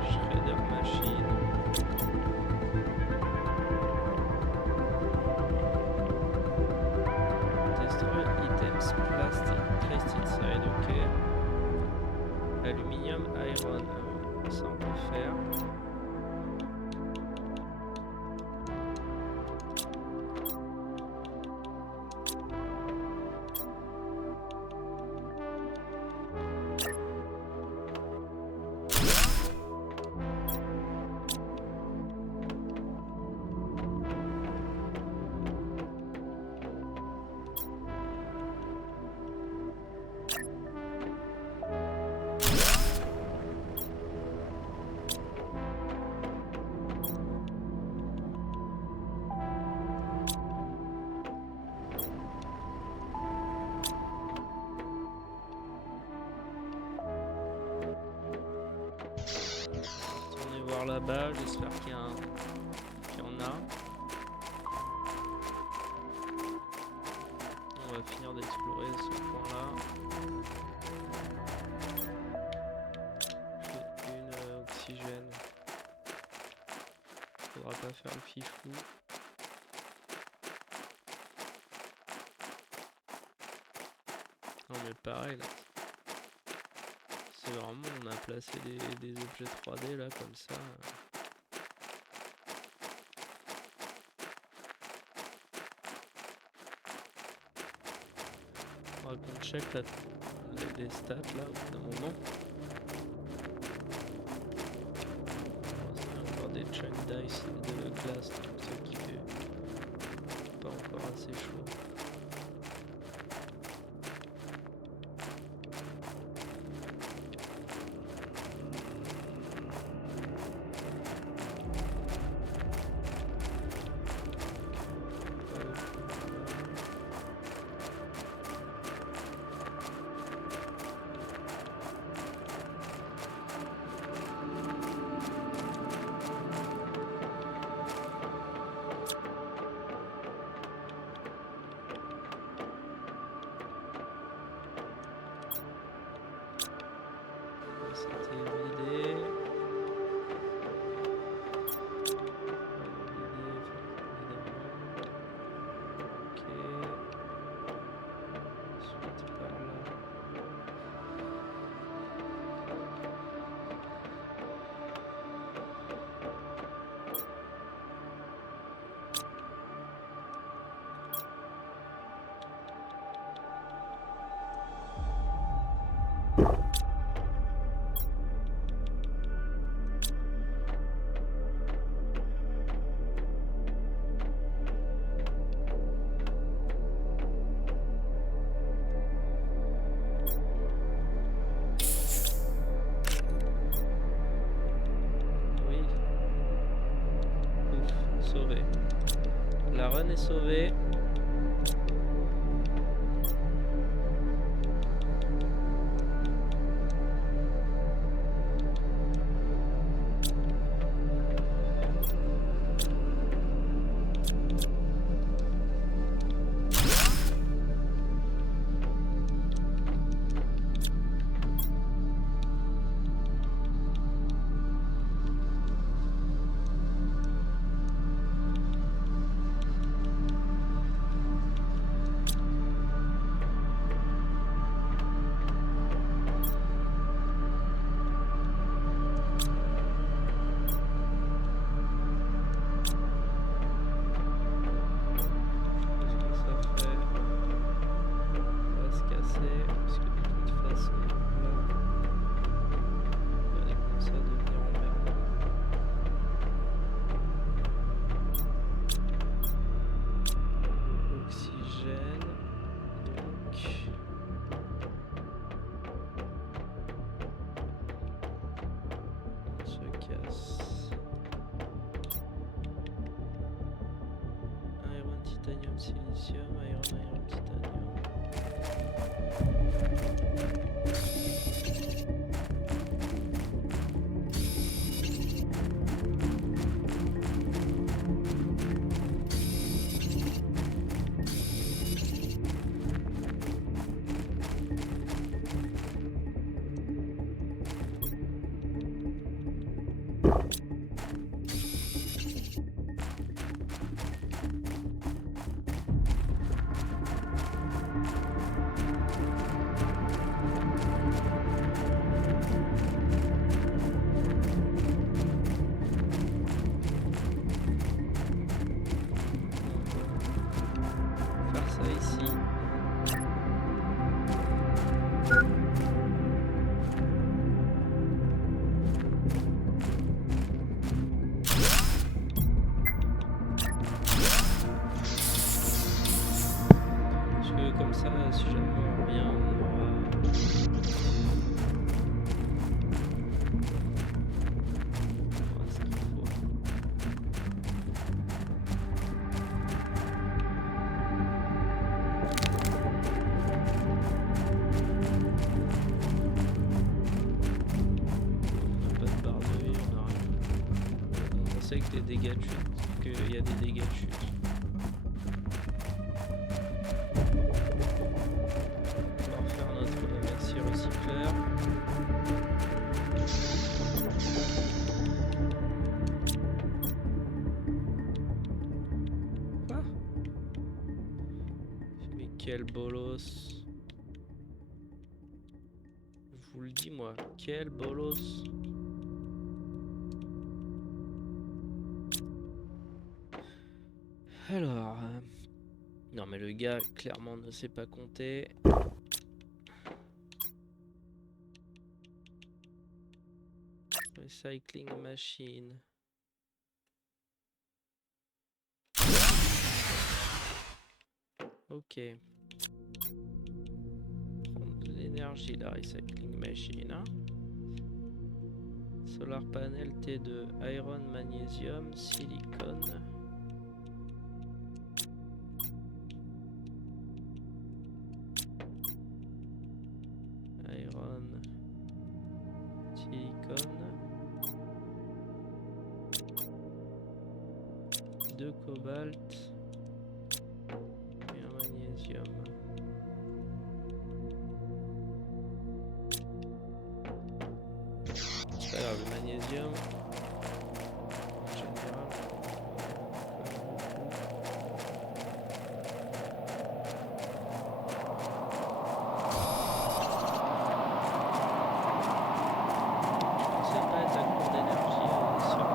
Shredder machine. Destroy items plastic placed inside, ok. Aluminium, iron, ça on peut faire. Retourner voir là-bas, j'espère qu'il y en a. On va finir d'explorer ce point-là. J'ai une oxygène. Faudra pas faire le fifou. Non mais pareil là. C'est vraiment, on a placé des objets 3D là comme ça. Faudra qu'on check les stats là au bout d'un moment. C'est encore des chunk dice de glace, donc ce qui fait pas encore assez chaud. C'était vidé. Ok. Ensuite par là. La run est sauvée. Titanium, silicium, iron, titanium. Comme ça, si jamais on revient, on aura... ce qu'il faut. On n'a pas de barre de vie, on n'a rien. On sait que des dégâts de chute, qu'il y a des dégâts de chute. Quel bolos. Je vous le dis moi, quel bolos. Alors... Non mais le gars clairement ne sait pas compter. Recycling machine. Ok. Prendre de l'énergie, la recycling machine. Hein. Solar panel T2. Iron, magnésium, silicone. Iron, silicone. 2 cobalt. Magnésium. C'est pas grave, le magnésium en général je pensais pas être à court d'énergie sur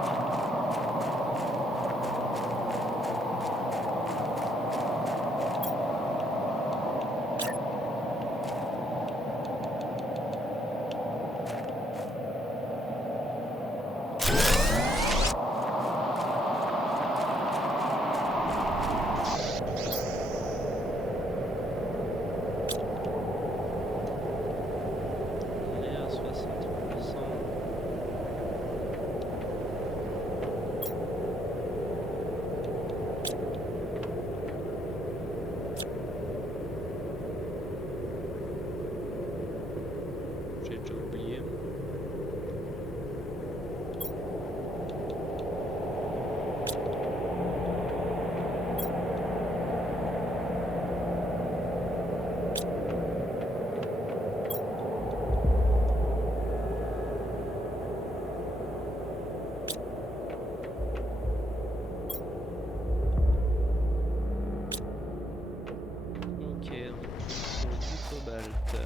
cobalt.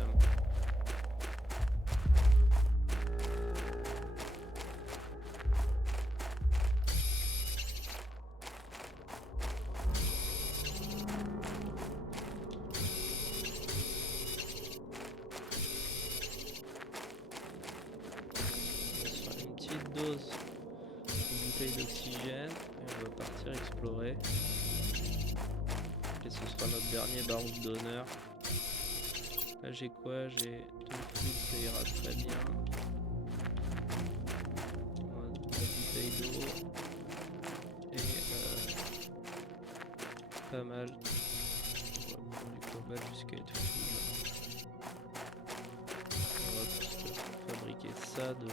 Dose, une bouteille d'oxygène et on va partir explorer. Et ce sera notre dernier baroud d'honneur. Là j'ai quoi? J'ai 2 food, ça ira très bien. On a une bouteille d'eau et pas mal. On va prendre du cobalt jusqu'à être full. On va juste fabriquer ça de...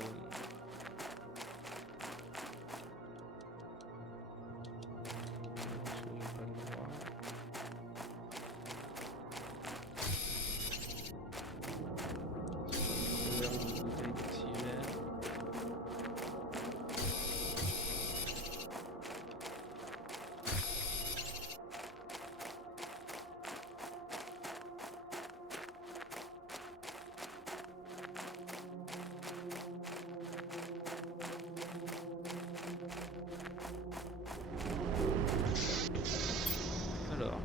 Alors.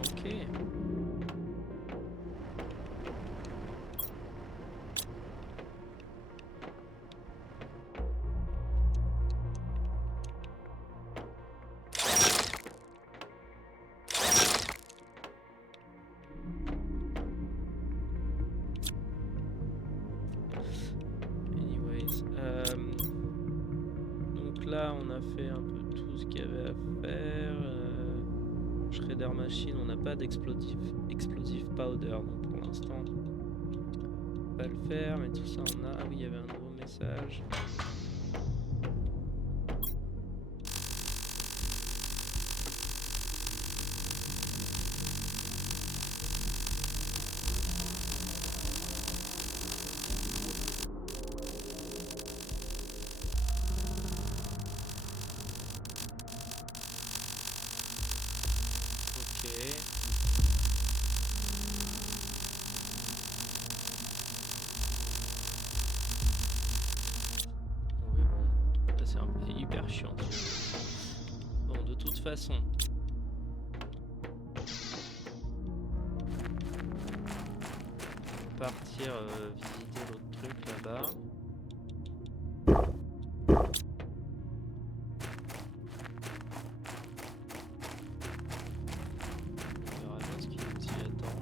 Ok. Donc là on a fait un peu tout ce qu'il y avait à faire. Shredder Machine, on n'a pas d'explosive powder, donc pour l'instant on va pas le faire, mais tout ça on a. Ah oui, il y avait un nouveau message. Hyper chiant. Bon, de toute façon, on va partir visiter l'autre truc là-bas. On verra bien ce qui nous y attend.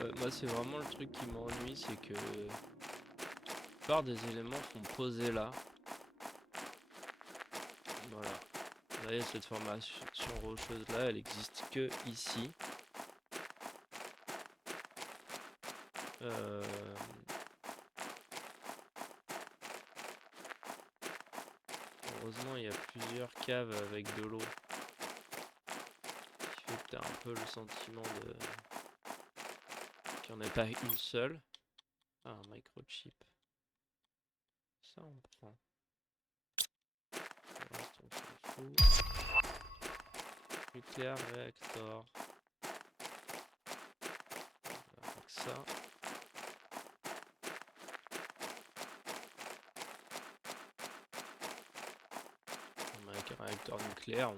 Ouais, moi c'est vraiment le truc qui m'ennuie, c'est que la plupart des éléments sont posés là. Voilà. Vous voyez, cette formation rocheuse là, elle existe que ici. Heureusement il y a plusieurs caves avec de l'eau. Ce qui fait que t'as un peu le sentiment de... qu'il n'y en ait pas une seule. Ah, un microchip. Ça on prend. Pour l'instant on s'en fout. Nuclear Reactor. Avec ça. Avec un réacteur nucléaire, on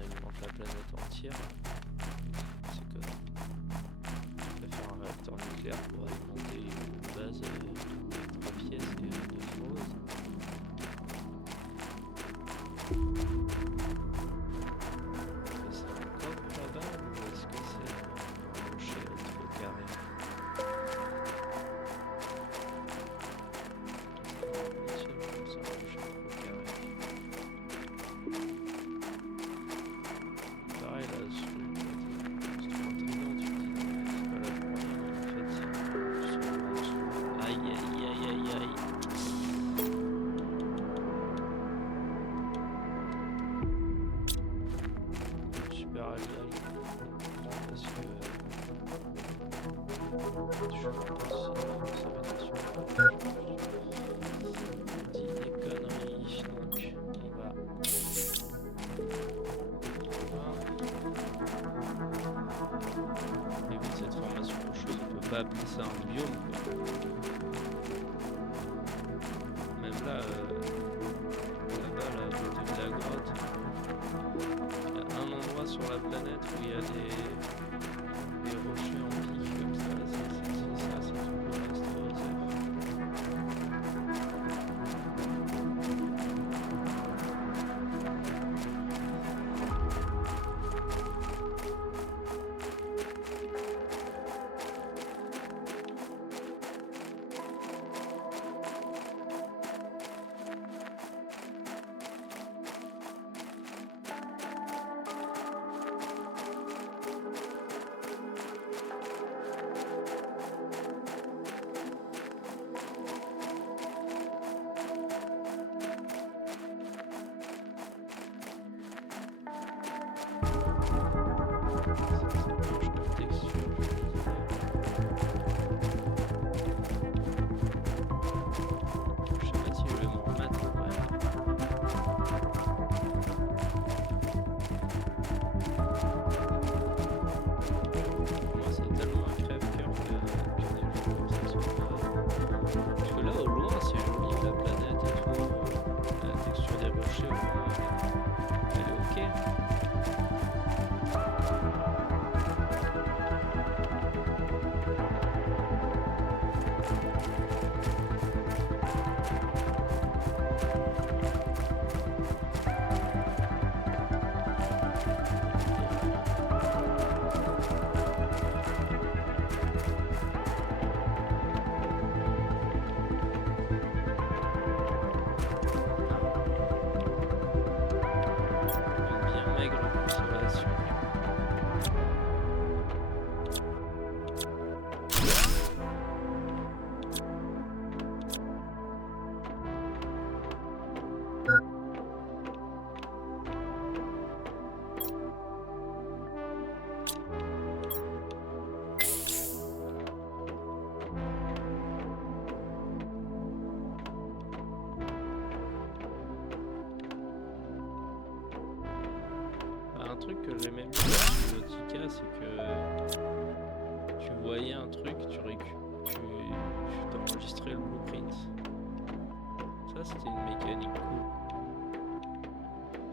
alimente la planète entière. C'est que on va faire un réacteur nucléaire pour alimenter une base de 3 pièces et 2 choses. C'est un coffre là-bas ou est-ce que c'est un rocher trop carré? Pareil là, c'est pas la première en fait. parce que je pense que ça va être super. Je dis des conneries, donc on va. Et oui, cette formation rocheuse, on peut pas appeler ça un biome, quoi. Même là, là-bas, là, à côté de la grotte, il y a un endroit sur la planète où il y a des rochers en pic comme ça. C'est tout le reste réserve. Un truc que j'aimais bien sur Nautica, c'est que tu voyais un truc, tu t'enregistrais le blueprint. Ça, c'était une mécanique cool.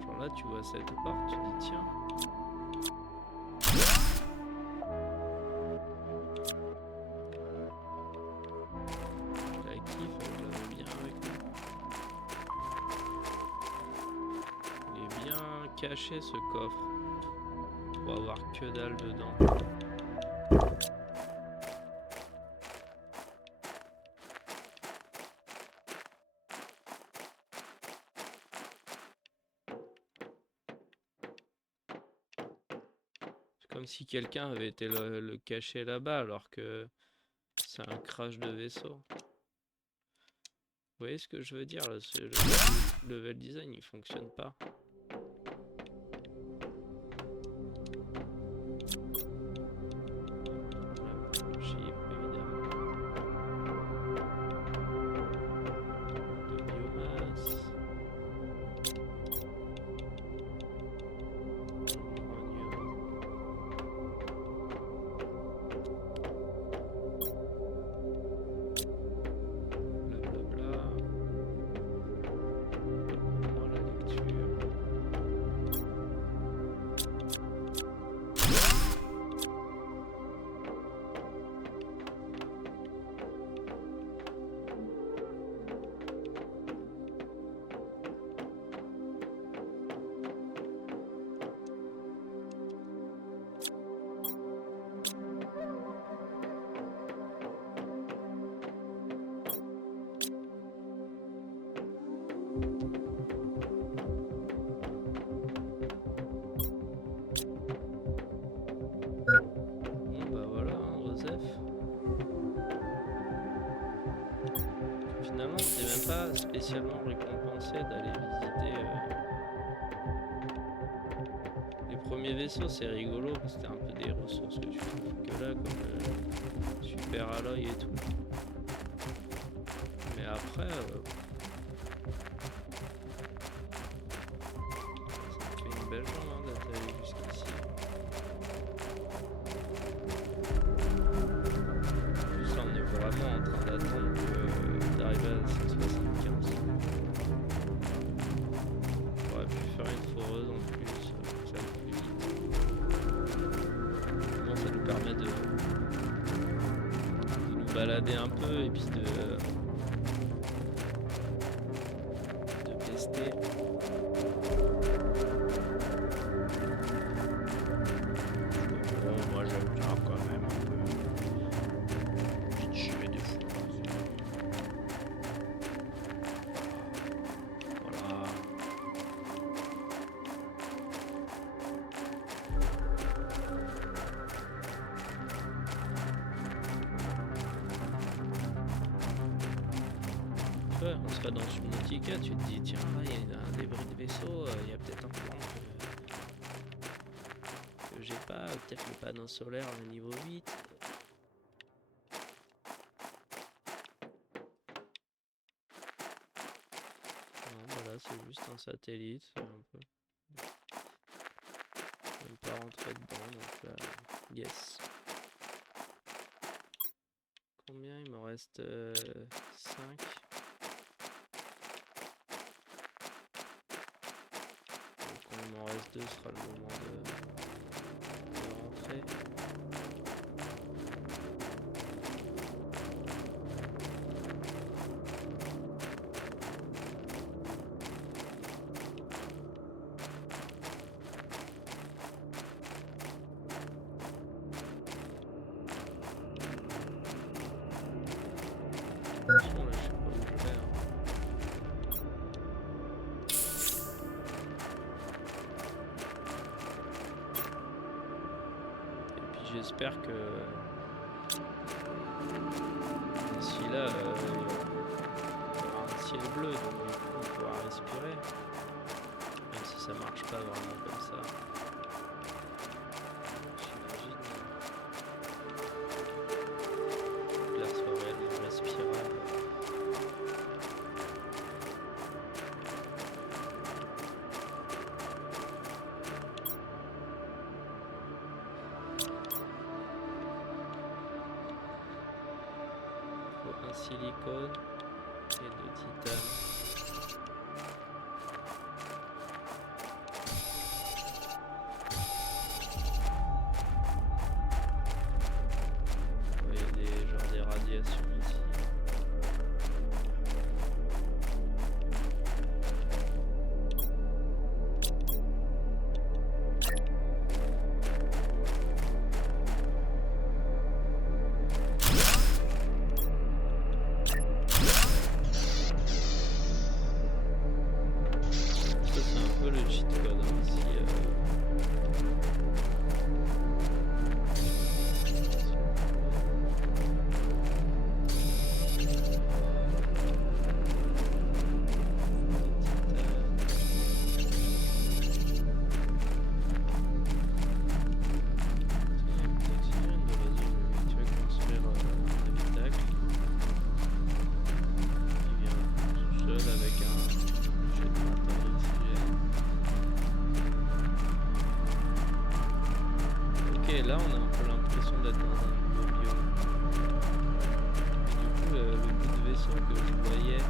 Genre là, tu vois cette porte, tu dis tiens. La kiff, elle va bien avec nous. Il est bien caché ce coffre. Pour avoir que dalle dedans. C'est comme si quelqu'un avait été le cacher là-bas alors que c'est un crash de vaisseau. Vous voyez ce que je veux dire là, le level design il fonctionne pas. Finalement, c'est même pas spécialement récompensé d'aller visiter les premiers premier vaisseau, c'est rigolo parce que t'as un peu des ressources que tu trouves que là, comme le super alloy et tout. Mais après, ça me fait une belle jambe hein, d'être allé jusqu'ici. En plus, là, on est vraiment en train d'attendre d'arriver à 175. On aurait pu faire une foreuse en plus, ça va plus vite. Bon, ça nous permet de nous balader un peu et puis de tester. Bon, moi j'aime bien quand même un peu pitcher des fois. Voilà. On serait dans Subnautica, tu te dis tiens là il y a un débris de vaisseau, il y a peut-être un plan que j'ai pas, peut-être le panneau solaire à niveau 8. Non voilà c'est juste un satellite, un peu. Même pas rentrer dedans donc yes. Combien il me reste 5. Quand il m'en reste 2, ce sera le moment de rentrer. Attention, là, je sais pas où je vais. Hein. J'espère que d'ici là, il y aura un ciel bleu, donc du coup on pourra respirer. Même si ça marche pas vraiment comme ça. J'imagine. L'air soit réellement respirable. Un silicone et 2 titane. Il y a des radiations ici. Le cheat code hein, si là on a un peu l'impression d'être dans un nouveau biome. Et du coup le bout de vaisseau que je voyais,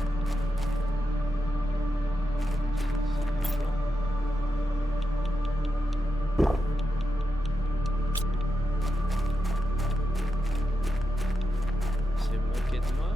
c'est moqué de moi.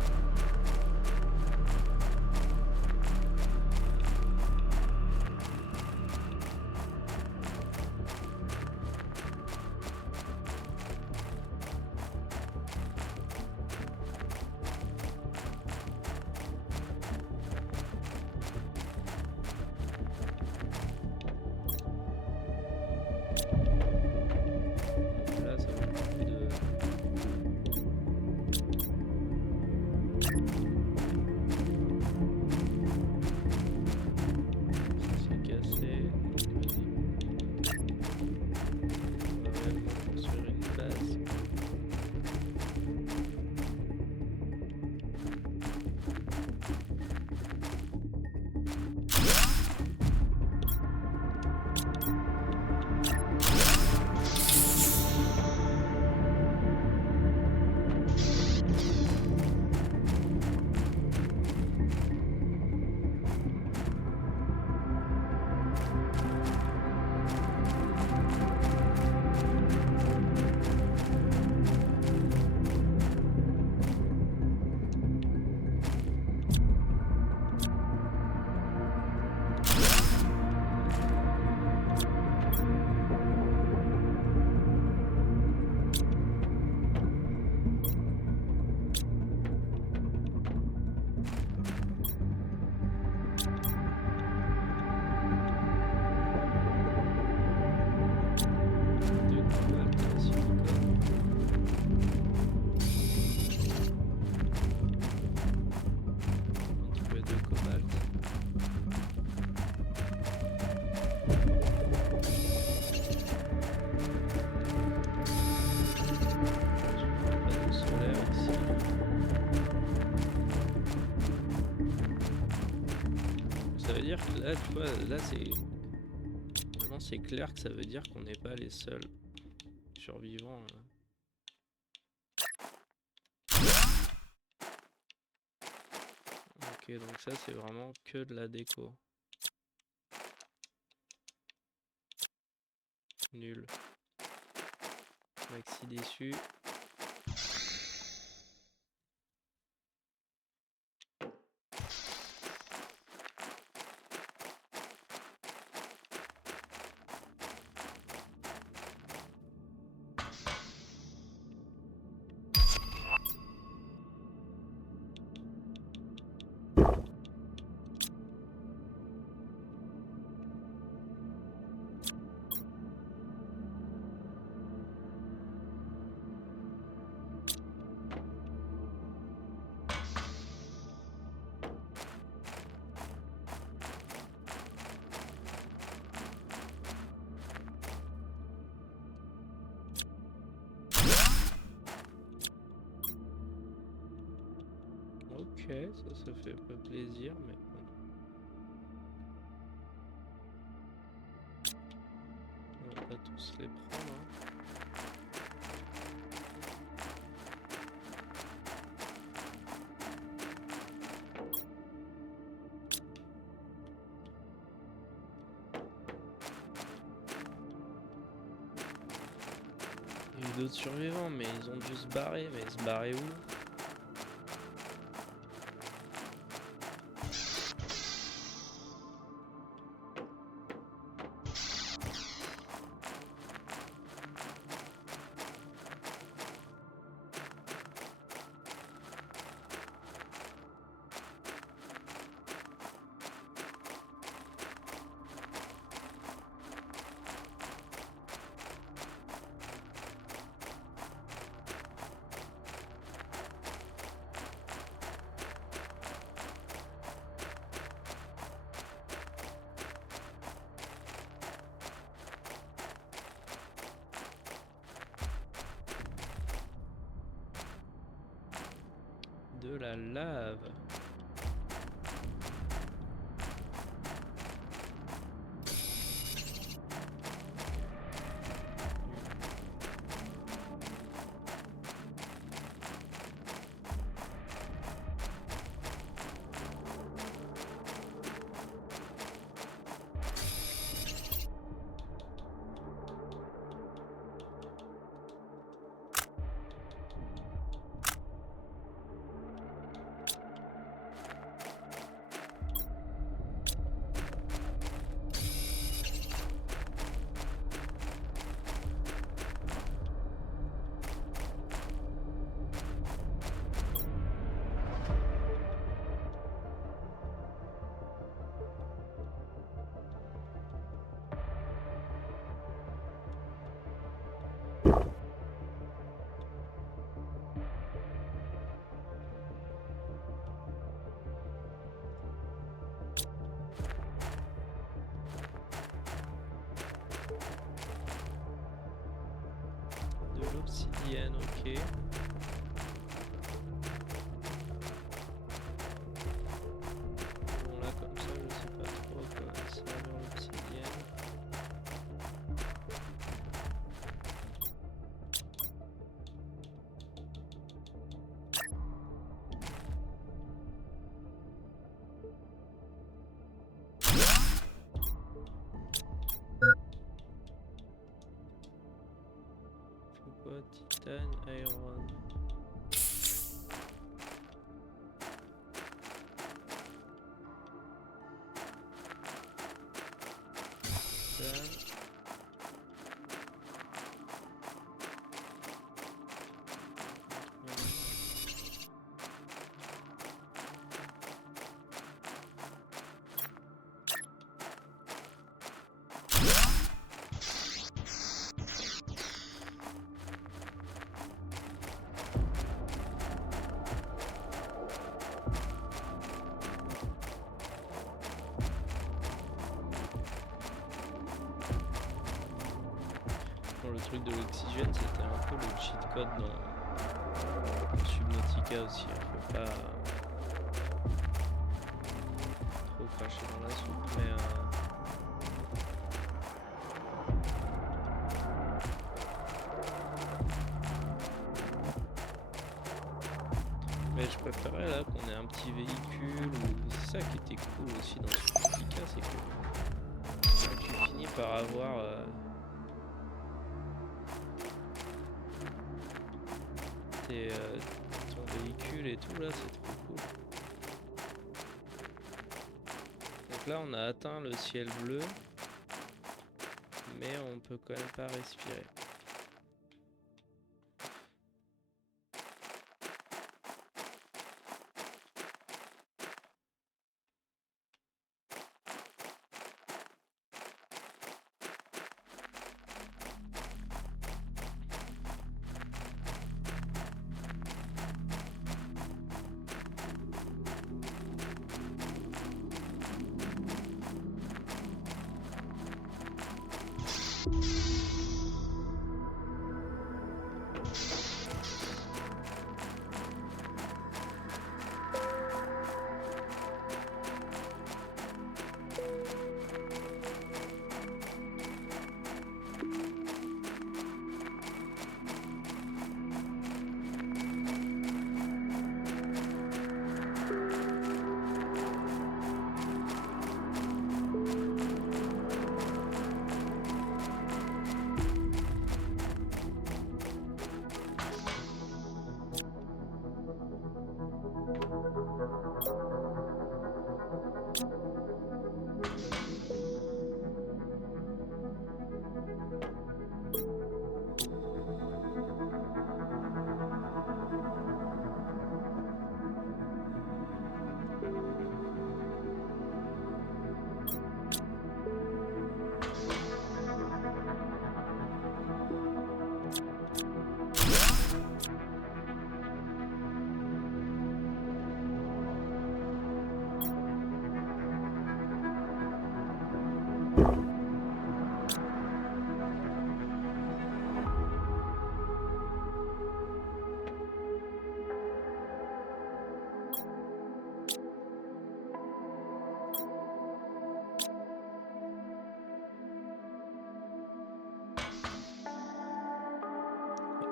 dire que là, tu vois, là c'est... Maintenant c'est clair que ça veut dire qu'on n'est pas les seuls survivants. Ok, donc ça c'est vraiment que de la déco. Nul. Maxi déçu. Ok, ça fait un peu plaisir, mais bon. On va pas tous les prendre. Hein. Il y a eu d'autres survivants, mais ils ont dû se barrer. Mais se barrer où? De la lave. De l'obsidienne, ok. Bon là comme ça je sais pas trop à quoi va servir l'obsidienne. Faut quoi? Titane, iron. Titane. Le truc de l'oxygène, c'était un peu le cheat code dans Subnautica aussi. Faut pas trop cracher dans la soupe, mais je préférais là qu'on ait un petit véhicule, ou c'est ça qui était cool aussi dans Subnautica, c'est que tu finis par avoir ton véhicule et tout, là c'est trop cool. Donc là on a atteint le ciel bleu, mais on peut quand même pas respirer.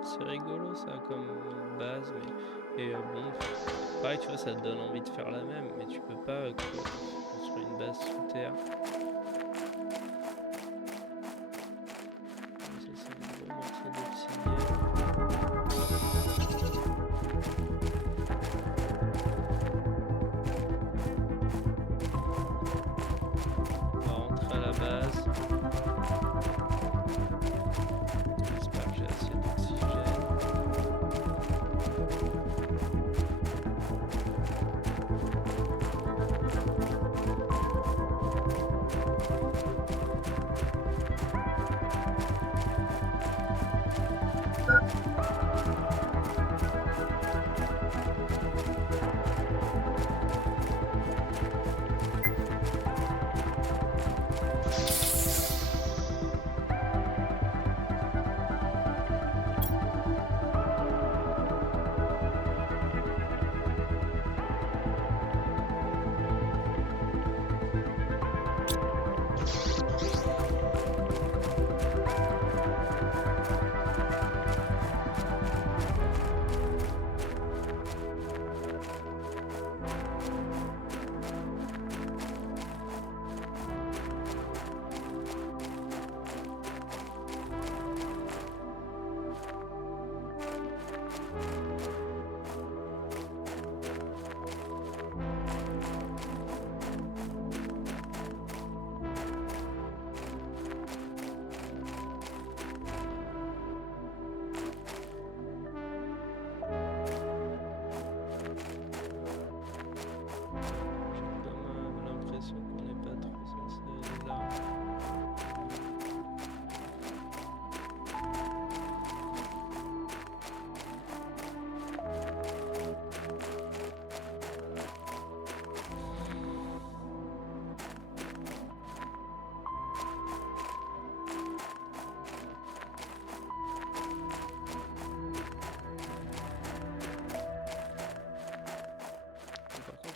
C'est rigolo ça comme base, mais bon, pareil tu vois, ça te donne envie de faire la même, mais tu peux pas construire une base sous terre. Ça c'est un gros morceau d'obsidienne. On va rentrer à la base. J'espère que j'ai assez d'oxygène.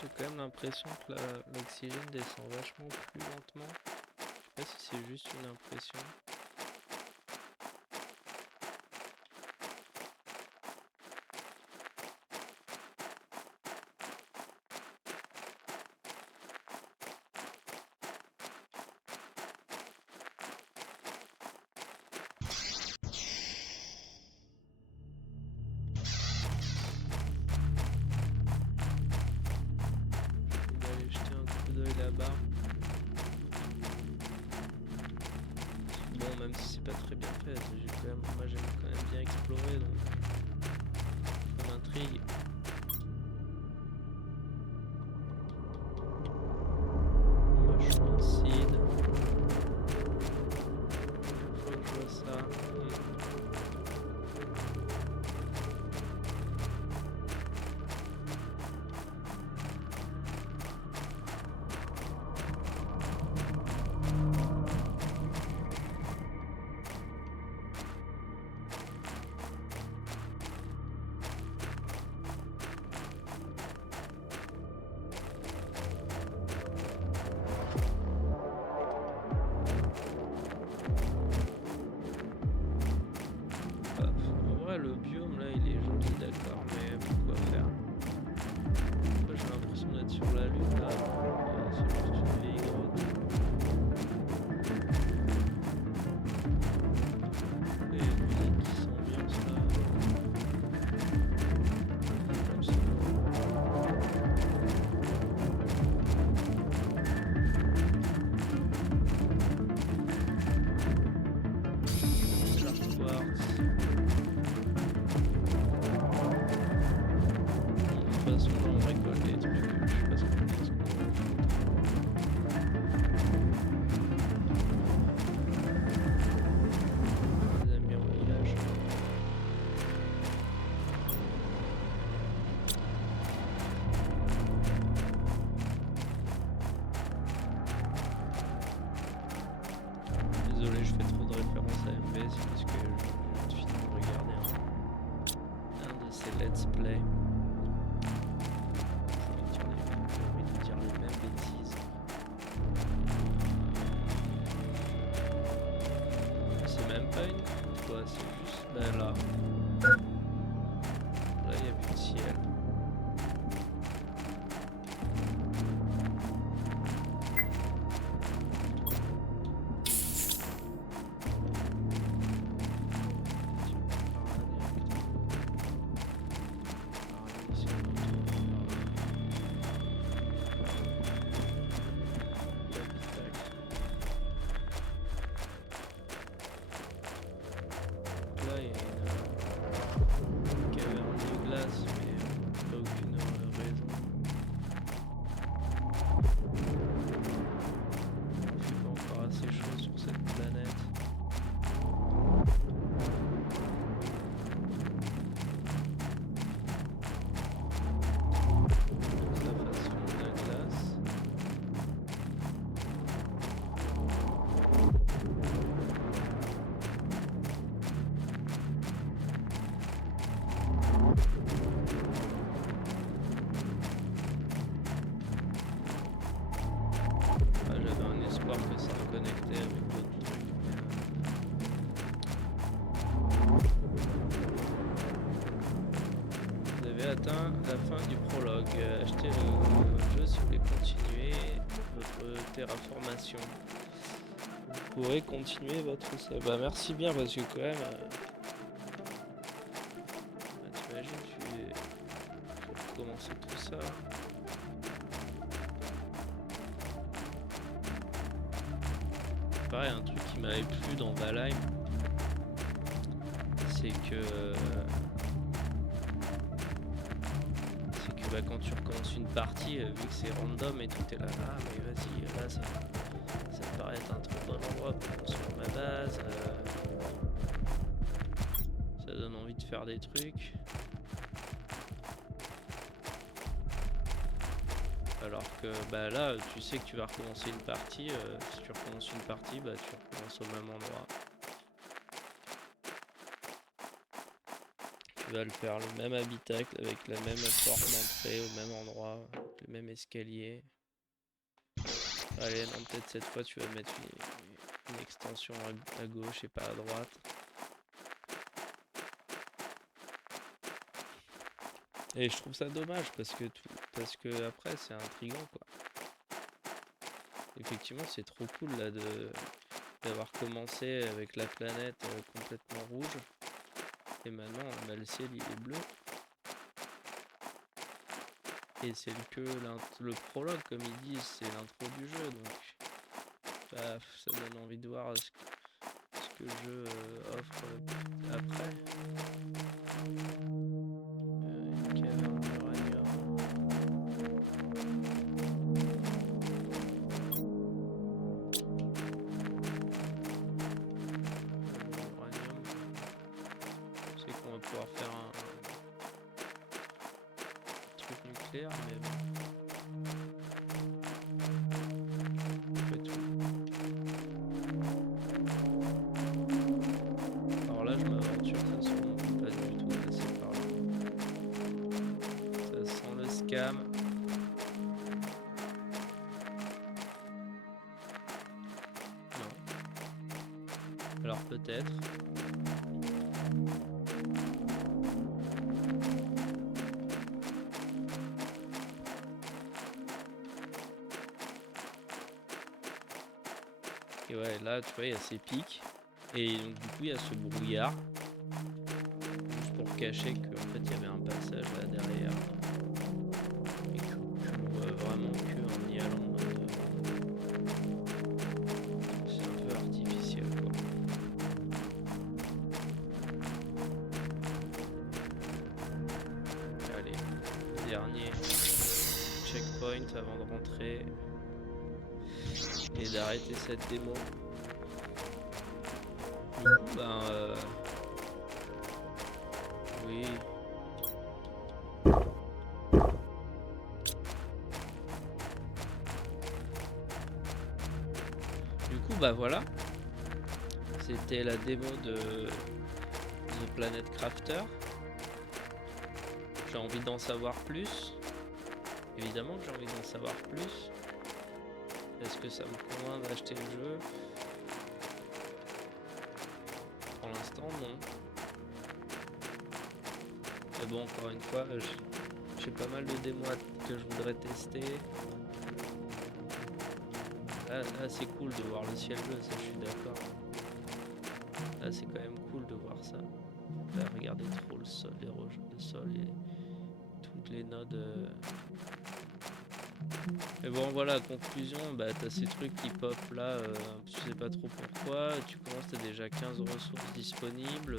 J'ai quand même l'impression que l'oxygène descend vachement plus lentement. Je sais pas si c'est juste une impression. Je vais aller jeter un coup d'œil là-bas. Bon, même si c'est pas très bien fait, moi j'aime quand même bien explorer, donc ça m'intrigue. Mushroom seed. Faut que je vois ça. En vrai, le biome là il est joli, d'accord, mais pourquoi faire? Moi j'ai l'impression d'être sur la lune là. C'est juste une vieille grotte. Et il y a une musique qui s'ambiance là. Comme ça. Dark quartz. De toute façon, là, on récolte des trucs, je sais pas ce qu'on va foutre. Les amis au village. Désolé, je fais trop de références à MB, c'est parce que je viens de finir de regarder un de ses let's play. J'ai envie de dire les mêmes bêtises. C'est même pas une coupe, quoi, c'est juste. Ben là. Là, il y a plus de ciel. Là, il y a une caverne de glace, mais pas aucune raison. Il fait pas encore assez chaud sur cette planète. Donc la façon de la glace. J'avais un espoir que ça me connectait avec d'autres trucs. Vous avez atteint la fin du prologue. Achetez le jeu si vous voulez continuer votre terraformation. Vous pourrez continuer votre essai. Bah merci bien parce que quand même... t'imagines, faut recommencer tout ça. Pareil, un truc qui m'avait plu dans Valheim, c'est que bah, quand tu recommences une partie, vu que c'est random et tout, t'es là, ah mais vas-y, là ça me paraît être un trop bon endroit pour construire ma base, ça donne envie de faire des trucs. Alors que bah là, tu sais que tu vas recommencer une partie, si tu recommences une partie, bah tu recommences au même endroit. Tu vas le faire le même habitacle avec la même porte d'entrée au même endroit. le même escalier. Allez, non, peut-être cette fois tu vas mettre une extension à gauche et pas à droite. Et je trouve ça dommage parce que après c'est intriguant quoi. Effectivement c'est trop cool là d'avoir commencé avec la planète complètement rouge. Et maintenant bah, le ciel il est bleu. Et c'est le prologue comme ils disent, c'est l'intro du jeu donc bah, ça donne envie de voir ce que le jeu offre après. Une caverne d'uranium. C'est qu'on va pouvoir faire un truc nucléaire, mais bon. Après tout. Alors là, je m'aventure, ça se trouve pas du tout passer par là. Ça sent le scam. Non. Alors peut-être. Et ouais, là, tu vois, il y a ces pics. Et donc, du coup, il y a ce brouillard. Juste pour cacher qu'en fait, il y avait un passage là derrière. Et que tu vois vraiment que en y allant c'est un peu artificiel, quoi. Allez, dernier checkpoint avant de rentrer. Et d'arrêter cette démo. Du coup, ben oui. Du coup, bah voilà. C'était la démo de The Planet Crafter. J'ai envie d'en savoir plus. Évidemment que j'ai envie d'en savoir plus. Est-ce que ça me convainc d'acheter le jeu? Pour l'instant, non. Mais bon, encore une fois, j'ai pas mal de démos que je voudrais tester. Là c'est cool de voir le ciel bleu, ça je suis d'accord. Là c'est quand même cool de voir ça. Là, regardez trop le sol, le sol et toutes les nodes. Mais bon voilà, conclusion, bah t'as ces trucs qui pop là, tu sais pas trop pourquoi, tu commences, t'as déjà 15 ressources disponibles.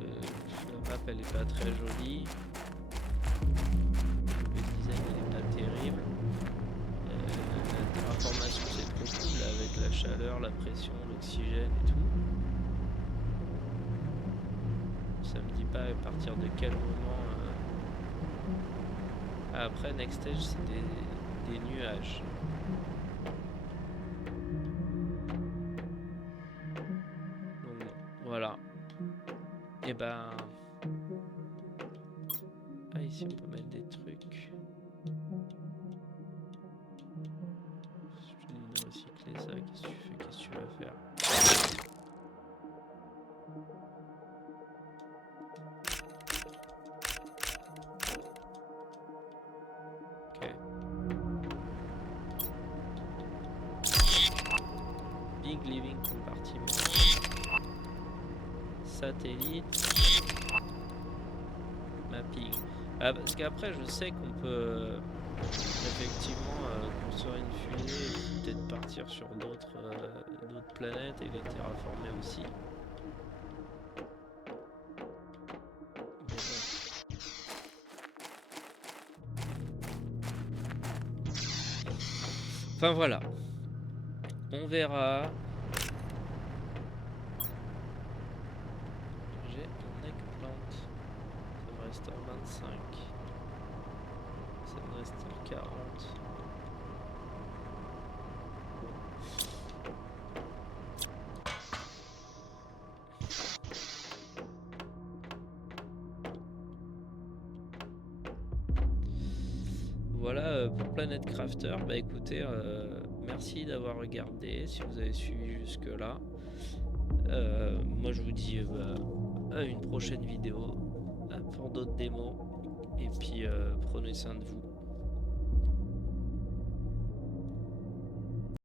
La map elle est pas très jolie. Le design il est pas terrible. La terraformation c'est trop cool là, avec la chaleur, la pression, l'oxygène et tout. Ça me dit pas à partir de quel moment. Après Next Stage c'est des nuages. Donc bon, voilà. Et ben. Ah ici on peut mettre des trucs. Je te dis de recycler ça, qu'est-ce que tu fais, qu'est-ce que tu vas faire? Ok. Big living compartiment. Satellite. Mapping. Ah, parce qu'après je sais qu'on peut effectivement construire une fusée et peut-être partir sur d'autres planètes et les terraformer aussi. Enfin voilà. On verra. J'ai mon eggplant. Ça me reste en 25. Ça me reste en 40. voilà pour Planet Crafter. Bah écoutez, merci d'avoir regardé, si vous avez suivi jusque là. Moi je vous dis à une prochaine vidéo pour d'autres démos. Et puis prenez soin de vous.